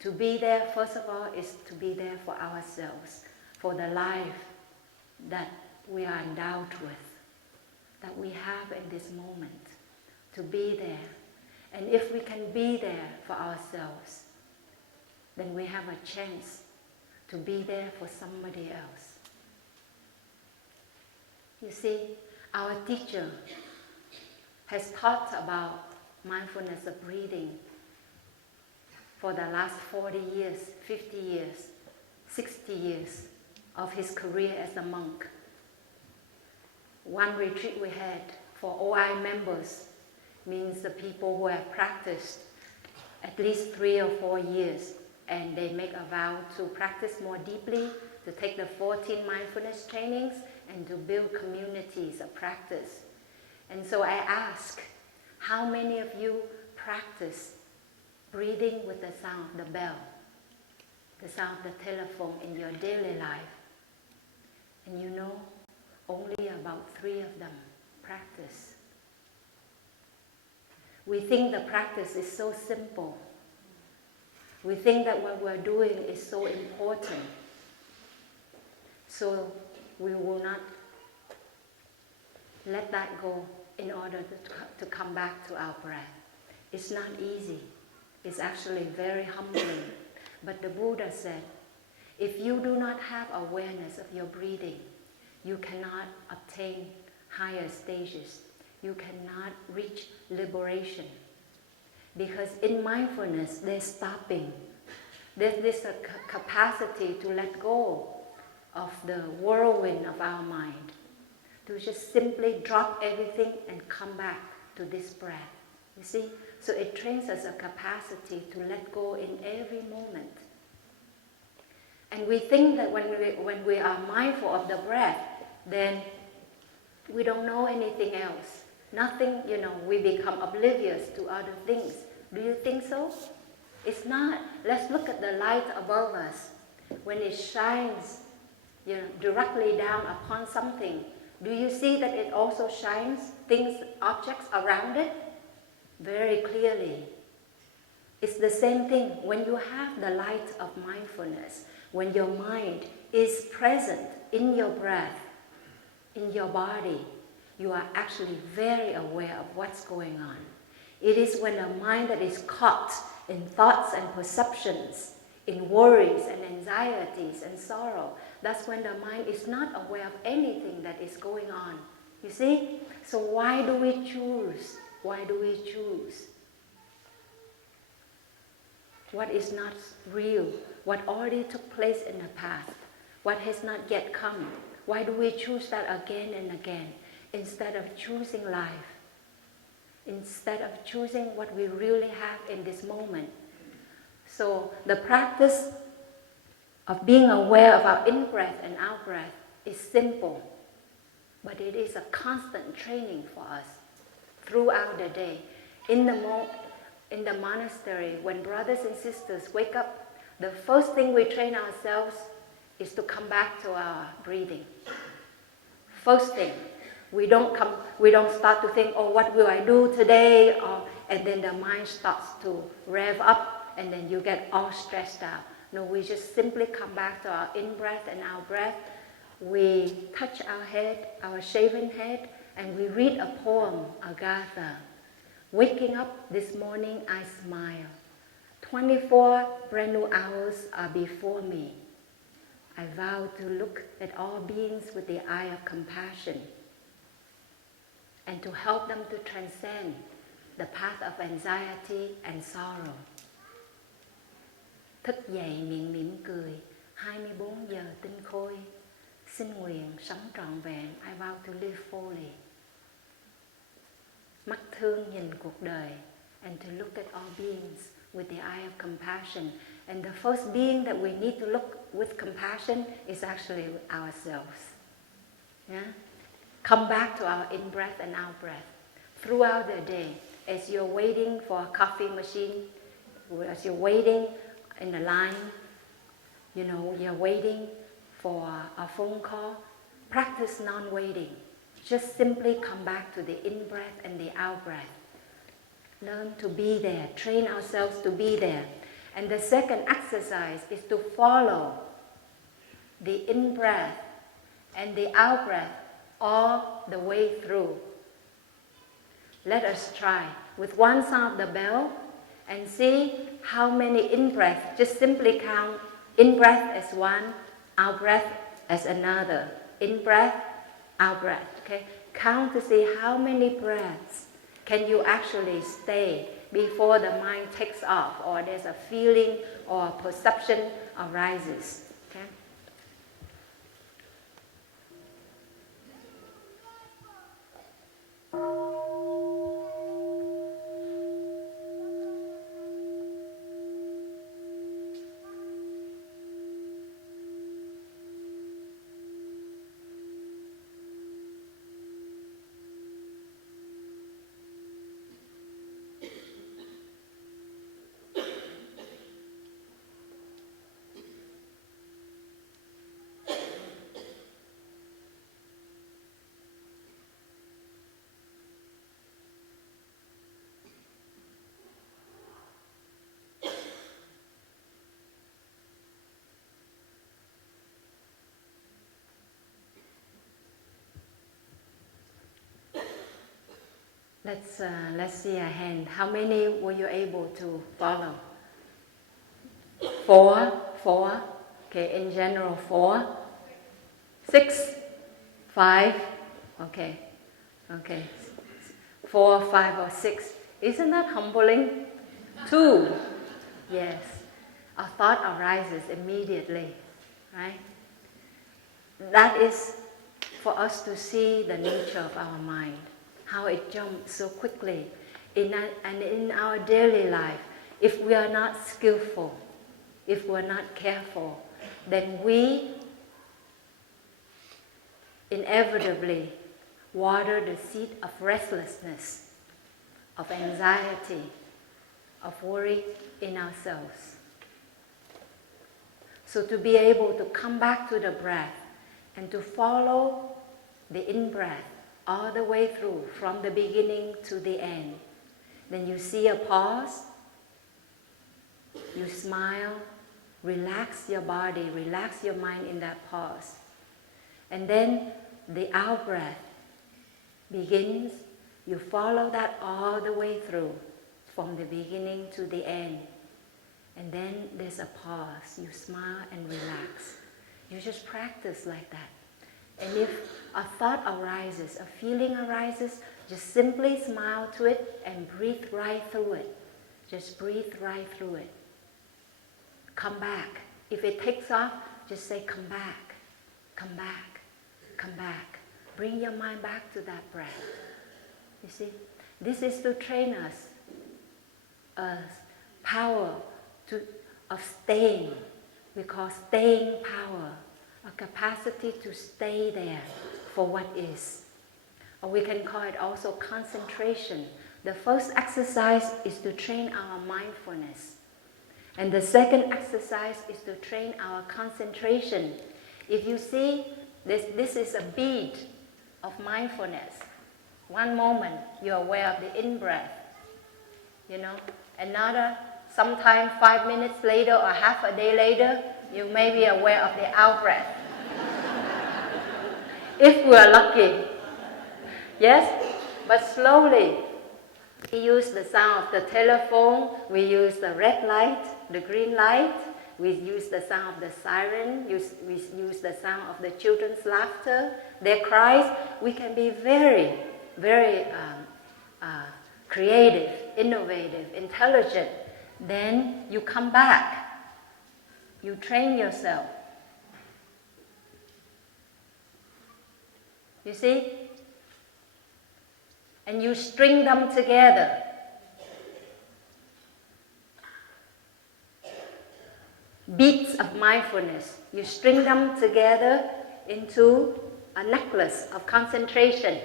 To be there, first of all, is to be there for ourselves, for the life that we are endowed with, that we have in this moment. To be there. And if we can be there for ourselves, then we have a chance to be there for somebody else. You see, our teacher has taught about mindfulness of breathing for the last 40 years, 50 years, 60 years of his career as a monk. One retreat we had for OI members means the people who have practiced at least 3 or 4 years, and they make a vow to practice more deeply, to take the 14 mindfulness trainings, and to build communities of practice. And so I ask, how many of you practice breathing with the sound of the bell, the sound of the telephone in your daily life? And you know, only about 3 of them practice. We think the practice is so simple. We think that what we're doing is so important. So we will not let that go in order to come back to our breath. It's not easy. It's actually very humbling. But the Buddha said, if you do not have awareness of your breathing, you cannot obtain higher stages. You cannot reach liberation. Because in mindfulness, there's stopping. There's this capacity to let go of the whirlwind of our mind. To just simply drop everything and come back to this breath. You see? So it trains us a capacity to let go in every moment. And we think that when we are mindful of the breath, then we don't know anything else. Nothing, we become oblivious to other things. Do you think so? It's not. Let's look at the light above us. When it shines, directly down upon something, do you see that it also shines things, objects around it? Very clearly. It's the same thing when you have the light of mindfulness, when your mind is present in your breath, in your body, you are actually very aware of what's going on. It is when a mind that is caught in thoughts and perceptions, in worries and anxieties and sorrow, that's when the mind is not aware of anything that is going on. You see? So why do we choose? Why do we choose what is not real, what already took place in the past, what has not yet come? Why do we choose that again and again instead of choosing life, instead of choosing what we really have in this moment? So the practice of being aware of our in-breath and out-breath is simple, but it is a constant training for us throughout the day. In the monastery, when brothers and sisters wake up, the first thing we train ourselves is to come back to our breathing. First thing, we don't start to think, oh, what will I do today? And then the mind starts to rev up, and then you get all stressed out. No, we just simply come back to our in-breath and out-breath. We touch our head, our shaven head, and we read a poem, a gatha. Waking up this morning, I smile. 24 brand new hours are before me. I vow to look at all beings with the eye of compassion and to help them to transcend the path of anxiety and sorrow. Thức dậy miệng mỉm cười, 24 giờ tinh khôi. Xin nguyện sống trọn vẹn, I vow to live fully. Mắt thương nhìn cuộc đời, and to look at all beings with the eye of compassion. And the first being that we need to look with compassion is actually ourselves. Yeah? Come back to our in-breath and out-breath. Throughout the day, as you're waiting for a coffee machine, as you're waiting in the line, you're waiting for a phone call, practice non-waiting. Just simply come back to the in-breath and the out-breath. Learn to be there, train ourselves to be there. And the second exercise is to follow the in-breath and the out-breath all the way through. Let us try with one sound of the bell and see how many in-breath. Just simply count in-breath as one, out-breath as another. In-breath, out-breath. Okay? Count to see how many breaths can you actually stay before the mind takes off or there's a feeling or a perception arises. Okay? Let's see a hand. How many were you able to follow? 4. Okay, in general 4. 6. 5. Okay. 4, 5, or 6. Isn't that humbling? 2. Yes. A thought arises immediately, right? That is for us to see the nature of our mind, how it jumps so quickly. And in our daily life, if we are not skillful, if we're not careful, then we inevitably water the seed of restlessness, of anxiety, of worry in ourselves. So to be able to come back to the breath and to follow the in-breath all the way through, from the beginning to the end. Then you see a pause, you smile, relax your body, relax your mind in that pause. And then the out-breath begins, you follow that all the way through, from the beginning to the end. And then there's a pause, you smile and relax. You just practice like that. And if a thought arises, a feeling arises, just simply smile to it and breathe right through it. Just breathe right through it. Come back. If it takes off, just say, come back, come back, come back. Bring your mind back to that breath. You see, this is to train us power of staying. We call staying power, a capacity to stay there for what is. Or we can call it also concentration. The first exercise is to train our mindfulness. And the second exercise is to train our concentration. If you see, this is a bead of mindfulness. One moment, you're aware of the in-breath. Another, sometime 5 minutes later or half a day later, you may be aware of the out-breath. If we are lucky. Yes? But slowly, we use the sound of the telephone, we use the red light, the green light, we use the sound of the siren, we use the sound of the children's laughter, their cries. We can be very, very creative, innovative, intelligent. Then you come back. You train yourself. You see? And you string them together. Beats of mindfulness. You string them together into a necklace of concentration.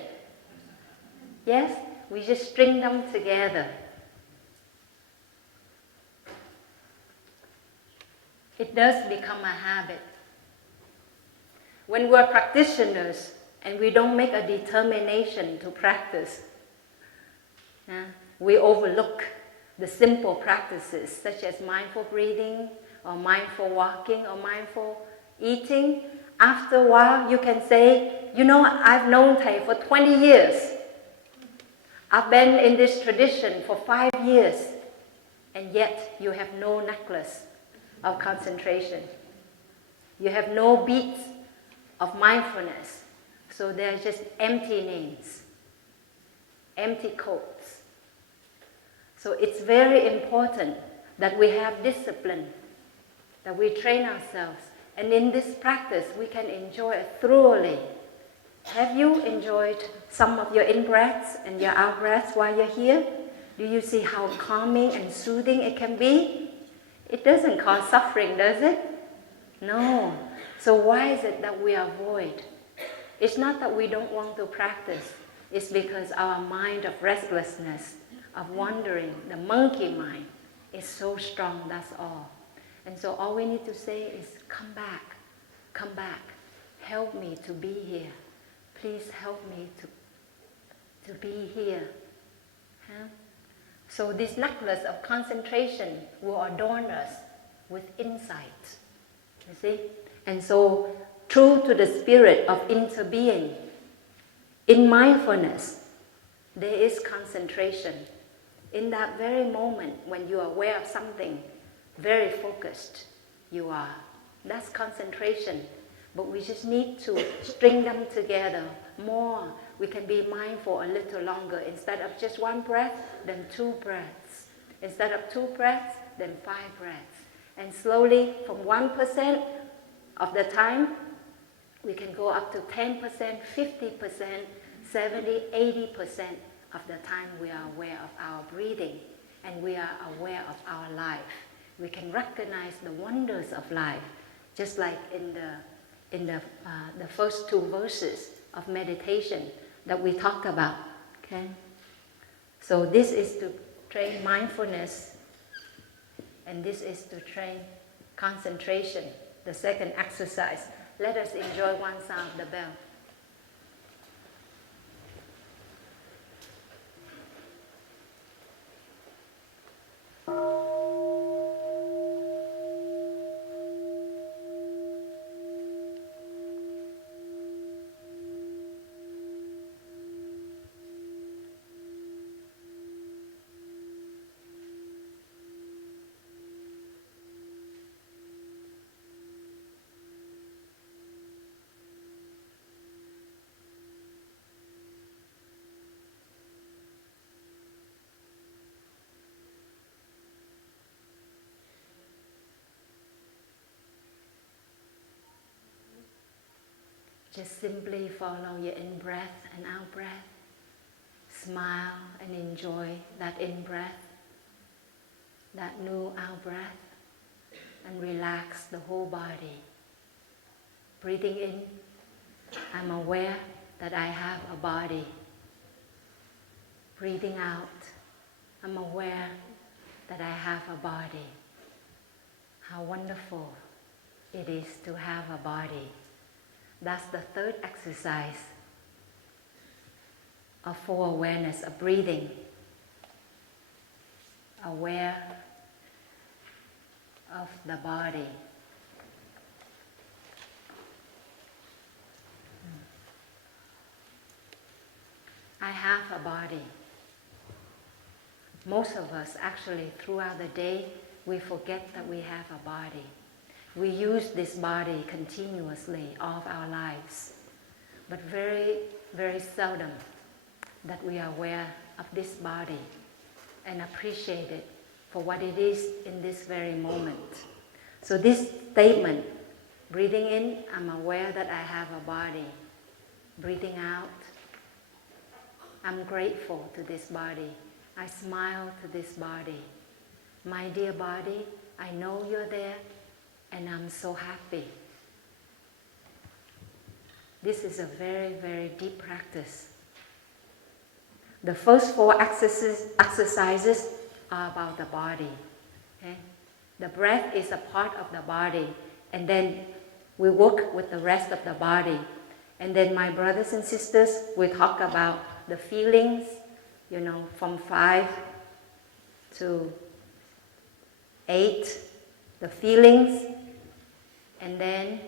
Yes? We just string them together. It does become a habit. When we're practitioners and we don't make a determination to practice, we overlook the simple practices such as mindful breathing or mindful walking or mindful eating. After a while you can say, I've known Thầy for 20 years. I've been in this tradition for 5 years, and yet you have no necklace of concentration. You have no beats of mindfulness. So they're just empty names, empty codes. So it's very important that we have discipline, that we train ourselves. And in this practice, we can enjoy it thoroughly. Have you enjoyed some of your in-breaths and your out-breaths while you're here? Do you see how calming and soothing it can be? It doesn't cause suffering, does it? No. So why is it that we avoid? It's not that we don't want to practice. It's because our mind of restlessness, of wandering, the monkey mind, is so strong, that's all. And so all we need to say is, come back, help me to be here. Please help me to be here. So this necklace of concentration will adorn us with insight. You see? And so, true to the spirit of interbeing, in mindfulness, there is concentration. In that very moment when you are aware of something, very focused, you are. That's concentration. But we just need to string them together more. We can be mindful a little longer. Instead of just one breath, then 2 breaths. Instead of 2 breaths, then 5 breaths. And slowly, from 1% of the time, we can go up to 10%, 50%, 70, 80% of the time we are aware of our breathing and we are aware of our life. We can recognize the wonders of life, just like in the first 2 verses of meditation that we talked about. Okay? So this is to train mindfulness, and this is to train concentration, the second exercise. Let us enjoy one sound of the bell. Just simply follow your in-breath and out-breath. Smile and enjoy that in-breath, that new out-breath, and relax the whole body. Breathing in, I'm aware that I have a body. Breathing out, I'm aware that I have a body. How wonderful it is to have a body. That's the third exercise of full awareness of breathing. Aware of the body. I have a body. Most of us actually throughout the day, we forget that we have a body. We use this body continuously all of our lives, but very, very seldom that we are aware of this body and appreciate it for what it is in this very moment. So this statement, breathing in, I'm aware that I have a body. Breathing out, I'm grateful to this body. I smile to this body. My dear body, I know you're there, and I'm so happy. This is a very, very deep practice. The first 4 exercises are about the body. Okay? The breath is a part of the body, and then we work with the rest of the body. And then my brothers and sisters will talk about the feelings, from 5 to 8, the feelings, and then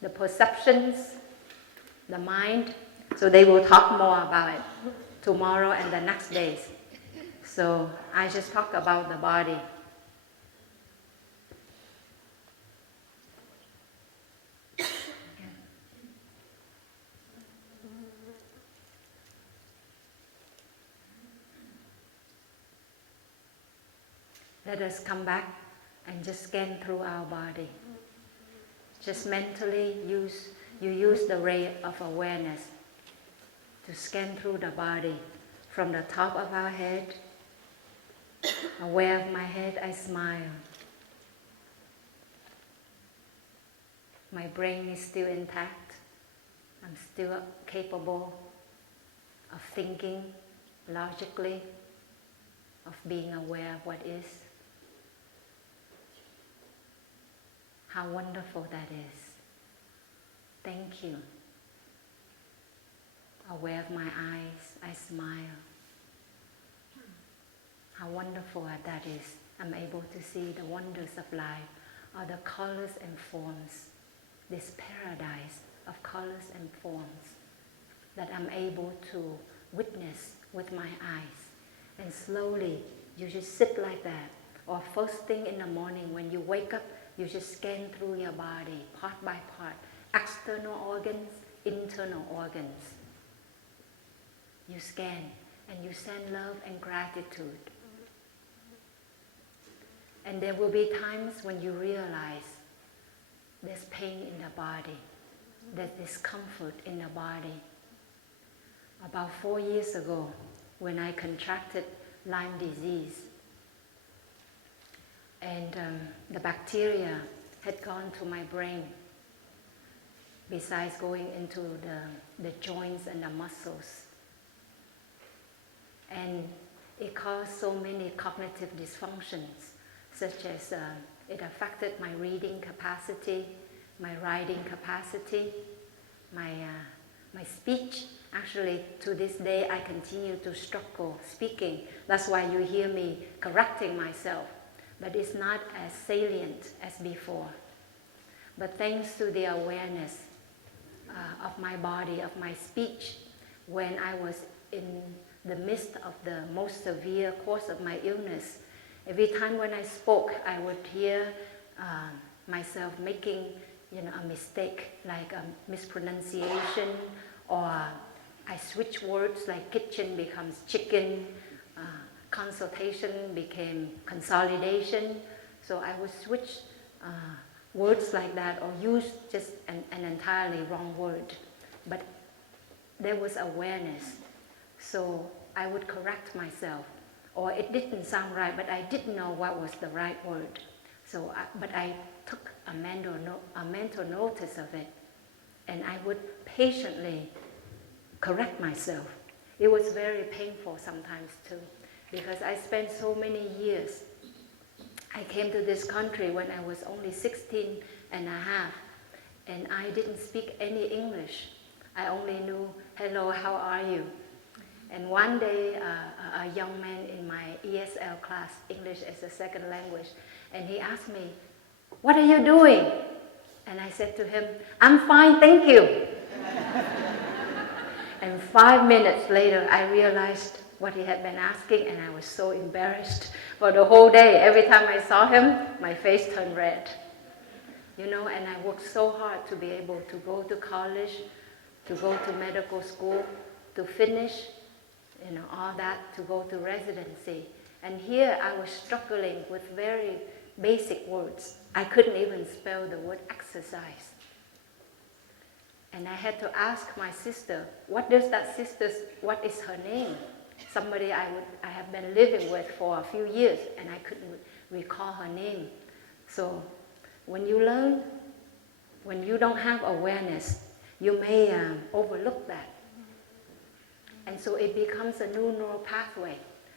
the perceptions, the mind. So they will talk more about it tomorrow and the next days. So I just talk about the body. Let us come back and just scan through our body. Just mentally use the ray of awareness to scan through the body from the top of our head. Aware of my head, I smile. My brain is still intact. I'm still capable of thinking logically, of being aware of what is. How wonderful that is. Thank you. Aware of my eyes, I smile. How wonderful that is. I'm able to see the wonders of life, or the colors and forms, this paradise of colors and forms that I'm able to witness with my eyes. And slowly, you just sit like that. Or first thing in the morning when you wake up, you just scan through your body, part by part. External organs, internal organs. You scan and you send love and gratitude. And there will be times when you realize there's pain in the body, there's discomfort in the body. About 4 years ago, when I contracted Lyme disease, and the bacteria had gone to my brain, besides going into the joints and the muscles. And it caused so many cognitive dysfunctions, such as it affected my reading capacity, my writing capacity, my speech. Actually, to this day, I continue to struggle speaking. That's why you hear me correcting myself. But it's not as salient as before. But thanks to the awareness of my body, of my speech, when I was in the midst of the most severe course of my illness, every time when I spoke, I would hear myself making a mistake, like a mispronunciation, or I switch words like kitchen becomes chicken, consultation became consolidation. So I would switch words like that or use just an entirely wrong word. But there was awareness. So I would correct myself. Or it didn't sound right, but I didn't know what was the right word. So, but I took a mental notice of it. And I would patiently correct myself. It was very painful sometimes too, because I spent so many years. I came to this country when I was only 16 and a half, and I didn't speak any English. I only knew, hello, how are you? And one day, a young man in my ESL class, English as a second language, and he asked me, what are you doing? And I said to him, I'm fine, thank you. And 5 minutes later, I realized what he had been asking, and I was so embarrassed. For the whole day, every time I saw him, my face turned red. And I worked so hard to be able to go to college, to go to medical school, to finish, all that, to go to residency. And here I was struggling with very basic words. I couldn't even spell the word exercise. And I had to ask my sister, what is her name? Somebody I have been living with for a few years, and I couldn't recall her name. So when you learn, when you don't have awareness, you may overlook that. And so it becomes a new neural pathway.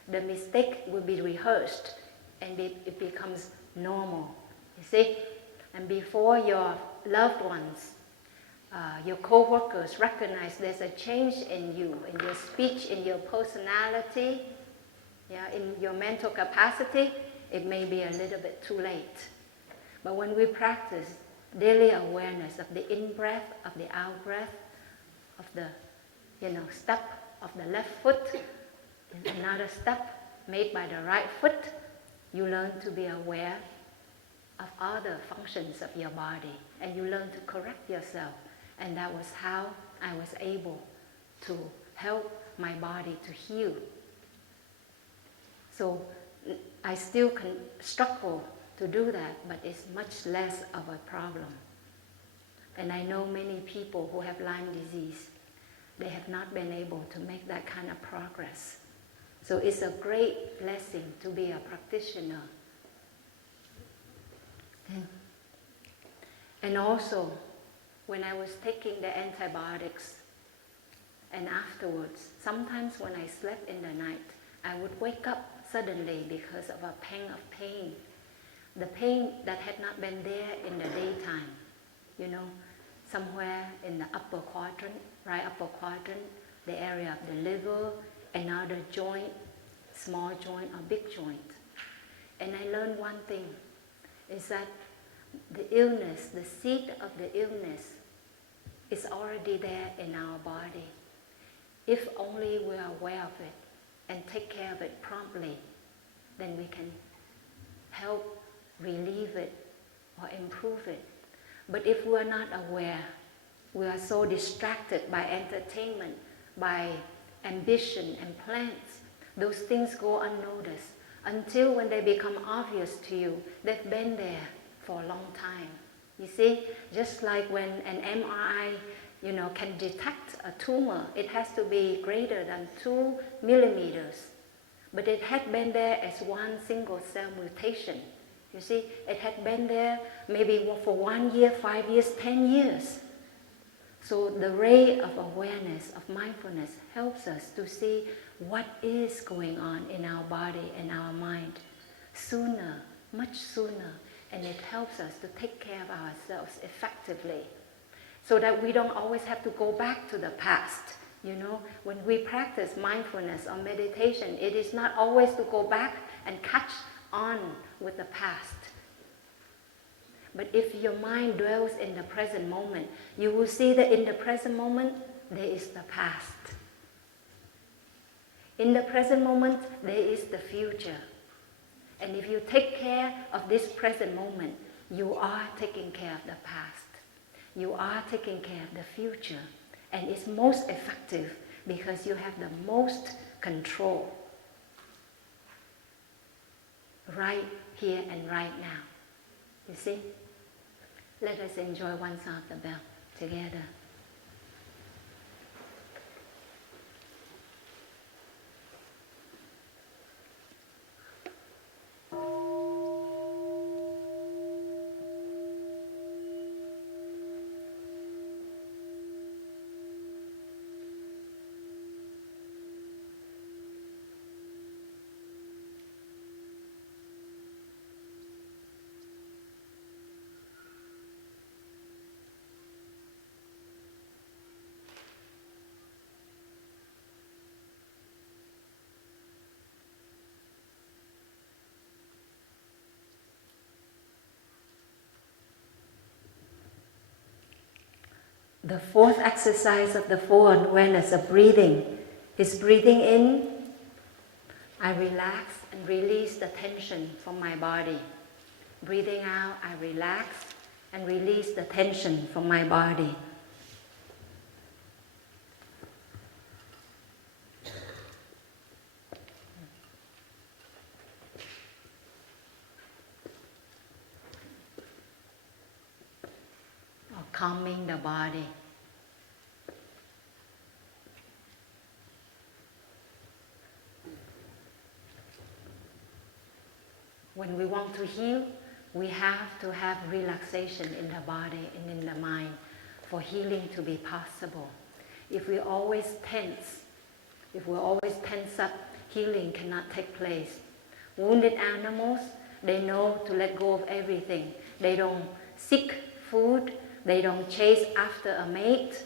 The mistake will be rehearsed, and it becomes normal. You see? And before your loved ones, your co-workers recognize there's a change in you, in your speech, in your personality, in your mental capacity, it may be a little bit too late. But when we practice daily awareness of the in-breath, of the out-breath, of the step of the left foot, and another step made by the right foot, you learn to be aware of other functions of your body, and you learn to correct yourself. And that was how I was able to help my body to heal. So I still can struggle to do that, but it's much less of a problem. And I know many people who have Lyme disease, they have not been able to make that kind of progress. So it's a great blessing to be a practitioner. And also, when I was taking the antibiotics, and afterwards, sometimes when I slept in the night, I would wake up suddenly because of a pang of pain. The pain that had not been there in the daytime, somewhere in the upper quadrant, right upper quadrant, the area of the liver, another joint, small joint or big joint. And I learned one thing, is that the illness, the seed of the illness, is already there in our body. if only we are aware of it and take care of it promptly, then we can help relieve it or improve it. But if we are not aware, we are so distracted by entertainment, by ambition and plans, those things go unnoticed until when they become obvious to you, they've been there for a long time. You see, just like when an MRI, can detect a tumor, it has to be greater than 2 millimeters. But it had been there as one single cell mutation. You see, it had been there maybe for 1 year, 5 years, 10 years. So the ray of awareness, of mindfulness, helps us to see what is going on in our body and our mind sooner, much sooner, and it helps us to take care of ourselves effectively so that we don't always have to go back to the past. When we practice mindfulness or meditation, it is not always to go back and catch on with the past. But if your mind dwells in the present moment, you will see that in the present moment, there is the past. In the present moment, there is the future. And if you take care of this present moment, you are taking care of the past. You are taking care of the future. And it's most effective because you have the most control right here and right now. You see? Let us enjoy one sound of the bell together. The fourth exercise of the full awareness of breathing is breathing in. I relax and release the tension from my body. Breathing out, I relax and release the tension from my body. Or calming the body. When we want to heal, we have to have relaxation in the body and in the mind for healing to be possible. If we always tense up, healing cannot take place. Wounded animals, they know to let go of everything. They don't seek food, they don't chase after a mate.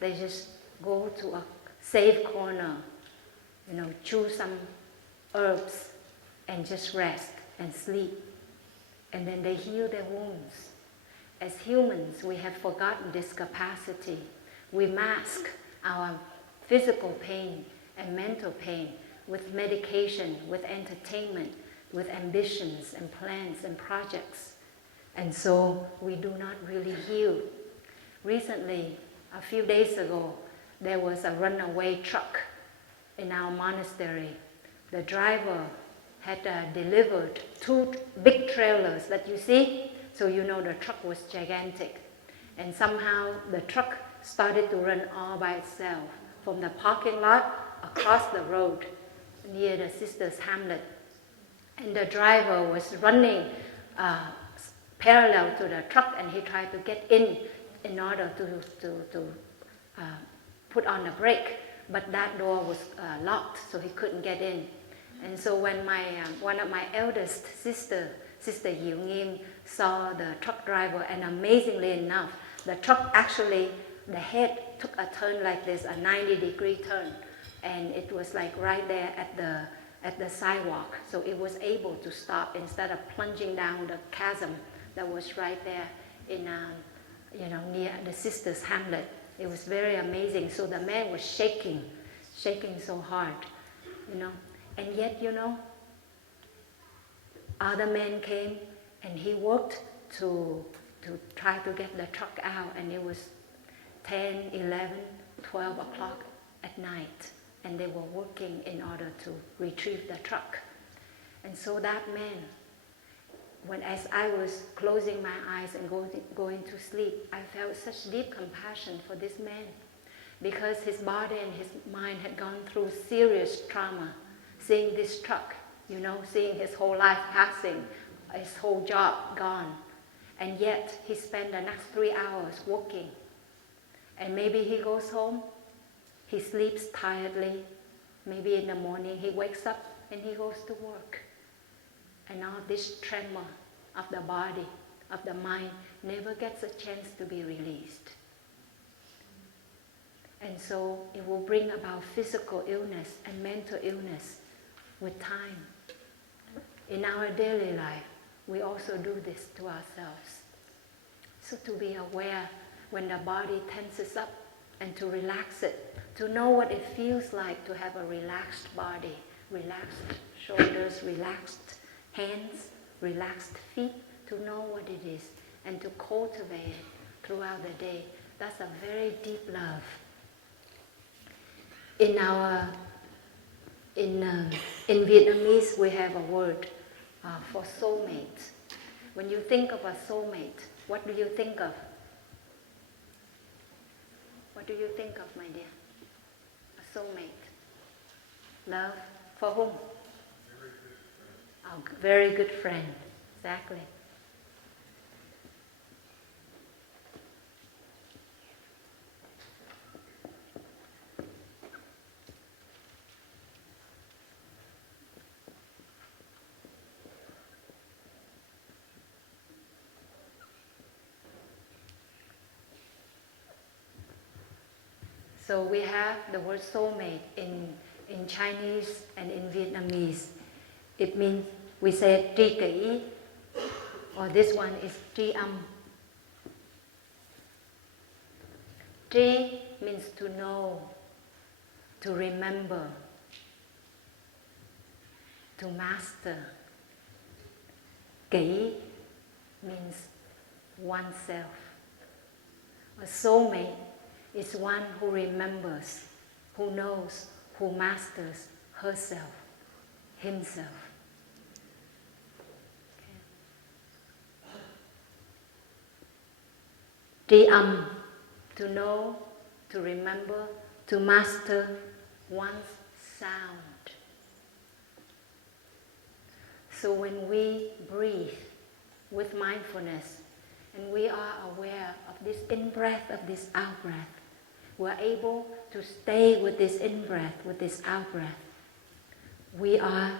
They just go to a safe corner, chew some herbs and just rest and sleep. And then they heal their wounds. As humans, we have forgotten this capacity. We mask our physical pain and mental pain with medication, with entertainment, with ambitions and plans and projects. And so we do not really heal. Recently, a few days ago, there was a runaway truck in our monastery. The driver had delivered 2 big trailers that you see, so the truck was gigantic. And somehow the truck started to run all by itself from the parking lot across the road near the sisters' hamlet. And the driver was running parallel to the truck, and he tried to get in order to put on the brake, but that door was locked, so he couldn't get in. And so when one of my eldest Sister Nghiem, saw the truck driver, and amazingly enough, the truck actually, the head took a turn like this, a 90-degree turn, and it was like right there at the sidewalk. So it was able to stop instead of plunging down the chasm that was right there in near the sisters' hamlet. It was very amazing. So the man was shaking, shaking so hard, And yet, other men came and he worked to try to get the truck out, and it was 10, 11, 12 o'clock at night, and they were working in order to retrieve the truck. And so that man, as I was closing my eyes and going to sleep, I felt such deep compassion for this man, because his body and his mind had gone through serious trauma, seeing this truck, seeing his whole life passing, his whole job gone. And yet he spent the next 3 hours working. And maybe he goes home, he sleeps tiredly, maybe in the morning he wakes up and he goes to work. And now this tremor of the body, of the mind, never gets a chance to be released. And so it will bring about physical illness and mental illness with time. In our daily life, we also do this to ourselves. So to be aware when the body tenses up and to relax it, to know what it feels like to have a relaxed body, relaxed shoulders, relaxed hands, relaxed feet, to know what it is and to cultivate it throughout the day. That's a very deep love. In Vietnamese, we have a word for soulmate. When you think of a soulmate, what do you think of? What do you think of, my dear? A soulmate. Love for whom? A very good friend. Exactly. So we have the word soulmate in Chinese and in Vietnamese. It means, we say tri kỷ, or this one is tri âm. Tri means to know, to remember, to master. Kỷ means oneself. A soulmate is one who remembers, who knows, who masters herself, himself. Tri âm, to know, to remember, to master one's sound. So when we breathe with mindfulness, and we are aware of this in-breath, of this out-breath, we're able to stay with this in-breath, with this out-breath. We are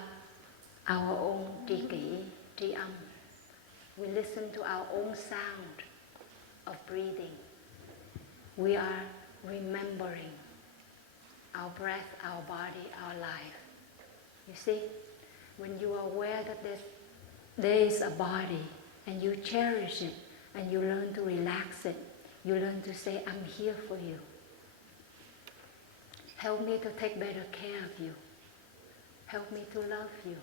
our own tri kỷ, tri âm. We listen to our own sound of breathing. We are remembering our breath, our body, our life. You see, when you are aware that there is a body, and you cherish it, and you learn to relax it, you learn to say, I'm here for you. Help me to take better care of you. Help me to love you.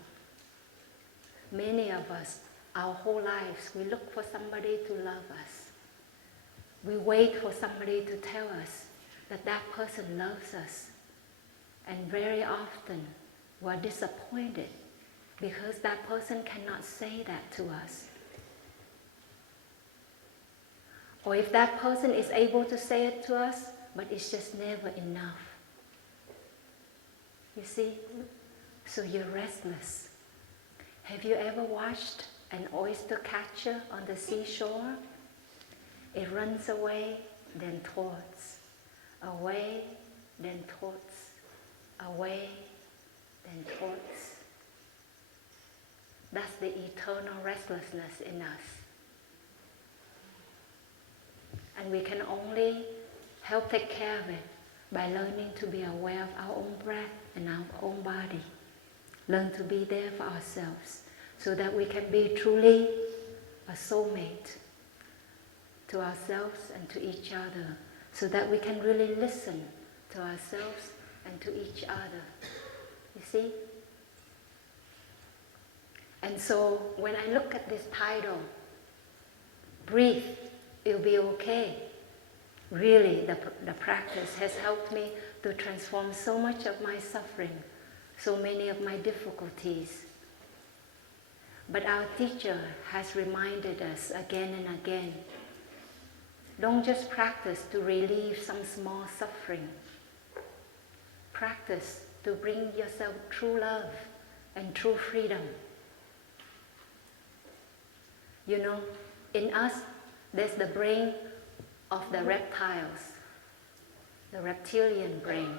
Many of us, our whole lives, we look for somebody to love us. We wait for somebody to tell us that that person loves us. And very often, we're disappointed because that person cannot say that to us. Or if that person is able to say it to us, but it's just never enough. You see? So you're restless. Have you ever watched an oyster catcher on the seashore? It runs away, then towards. Away, then towards. Away, then towards. That's the eternal restlessness in us. And we can only help take care of it by learning to be aware of our own breath and our own body. Learn to be there for ourselves so that we can be truly a soulmate to ourselves and to each other, so that we can really listen to ourselves and to each other. You see? And so when I look at this title, breathe, it'll be okay. Really, the practice has helped me to transform so much of my suffering, so many of my difficulties. But our teacher has reminded us again and again, don't just practice to relieve some small suffering. Practice to bring yourself true love and true freedom. You know, in us, there's the brain of the reptiles, the reptilian brain.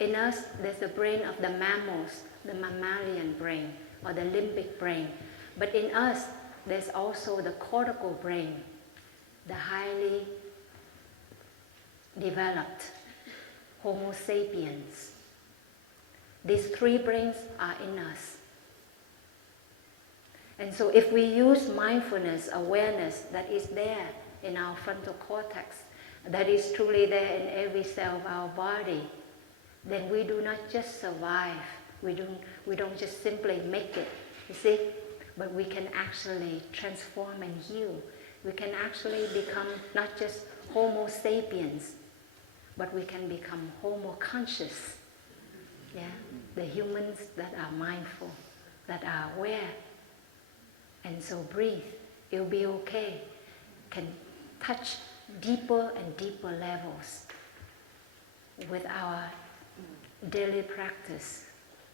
In us, there's the brain of the mammals, the mammalian brain, or the limbic brain. But in us, there's also the cortical brain, the highly developed Homo sapiens. These three brains are in us. And so if we use mindfulness, awareness that is there in our frontal cortex, that is truly there in every cell of our body, then we do not just survive. We don't just simply make it, you see? But we can actually transform and heal. We can actually become not just Homo sapiens, but we can become Homo conscious. Yeah? The humans that are mindful, that are aware. And so breathe, it'll be okay. Can touch deeper and deeper levels with our daily practice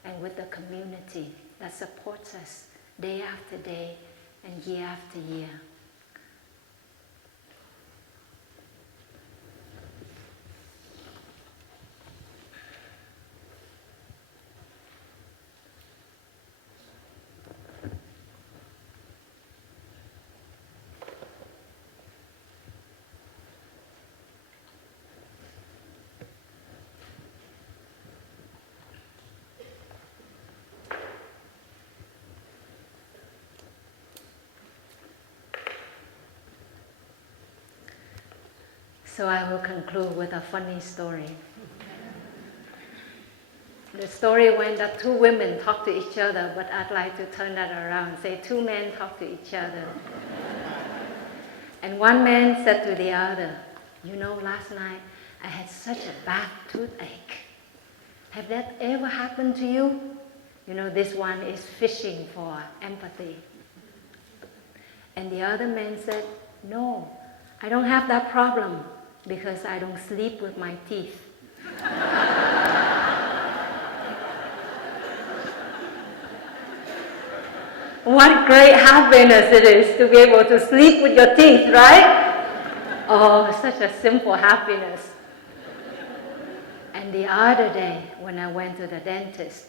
and with the community that supports us day after day and year after year. So I will conclude with a funny story. The story went that two women talk to each other, but I'd like to turn that around, say two men talk to each other. And one man said to the other, you know, last night I had such a bad toothache. Have that ever happened to you? You know, this one is fishing for empathy. And the other man said, no, I don't have that problem, because I don't sleep with my teeth. What great happiness it is to be able to sleep with your teeth, right? Oh, such a simple happiness. And the other day, when I went to the dentist,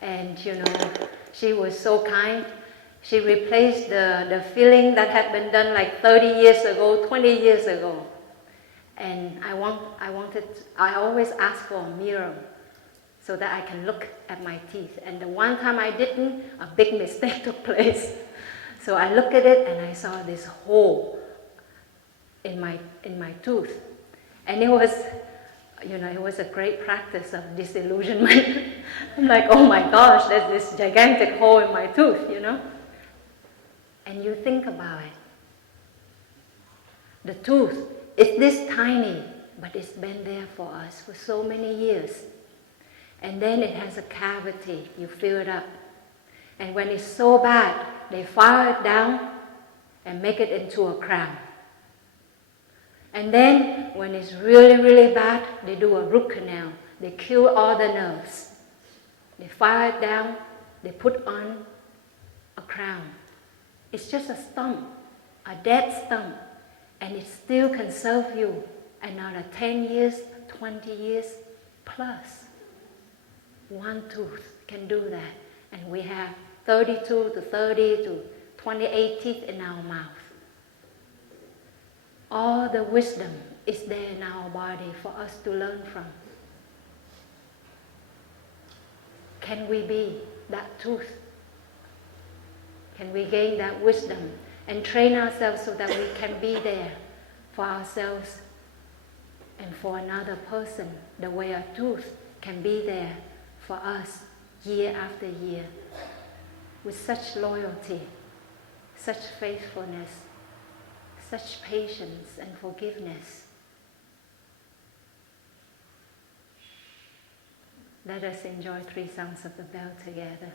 and you know, she was so kind. She replaced the filling that had been done like 30 years ago, 20 years ago. And I always ask for a mirror so that I can look at my teeth. And the one time I didn't, a big mistake took place. So I looked at it and I saw this hole in my tooth. And it was, you know, it was a great practice of disillusionment. I'm like, oh my gosh, there's this gigantic hole in my tooth, you know. And you think about it. The tooth is this tiny, but it's been there for us for so many years. And then it has a cavity, you fill it up. And when it's so bad, they file it down and make it into a crown. And then when it's really, really bad, they do a root canal. They kill all the nerves. They file it down, they put on a crown. It's just a stump, a dead stump, and it still can serve you another 10 years, 20 years plus. One tooth can do that, and we have 32 to 30 to 28 teeth in our mouth. All the wisdom is there in our body for us to learn from. Can we be that tooth? Can we gain that wisdom and train ourselves so that we can be there for ourselves And for another person, the way of truth can be there for us year after year with such loyalty, such faithfulness, such patience and forgiveness. Let us enjoy 3 sounds of the bell together.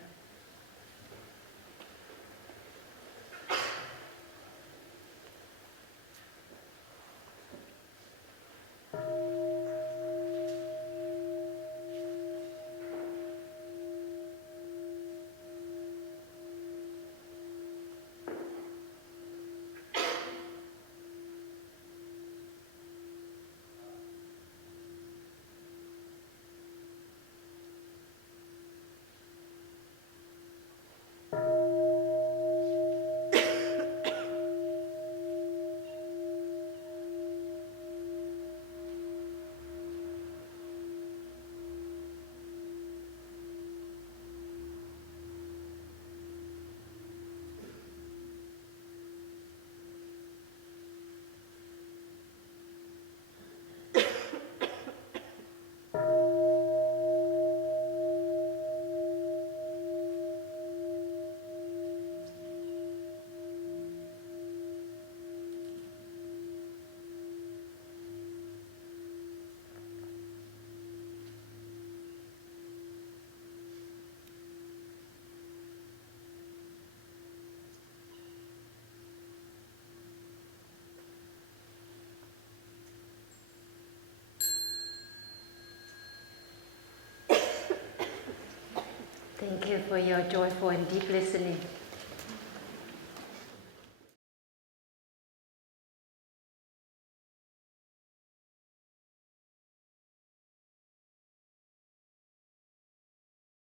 Thank you for your joyful and deep listening.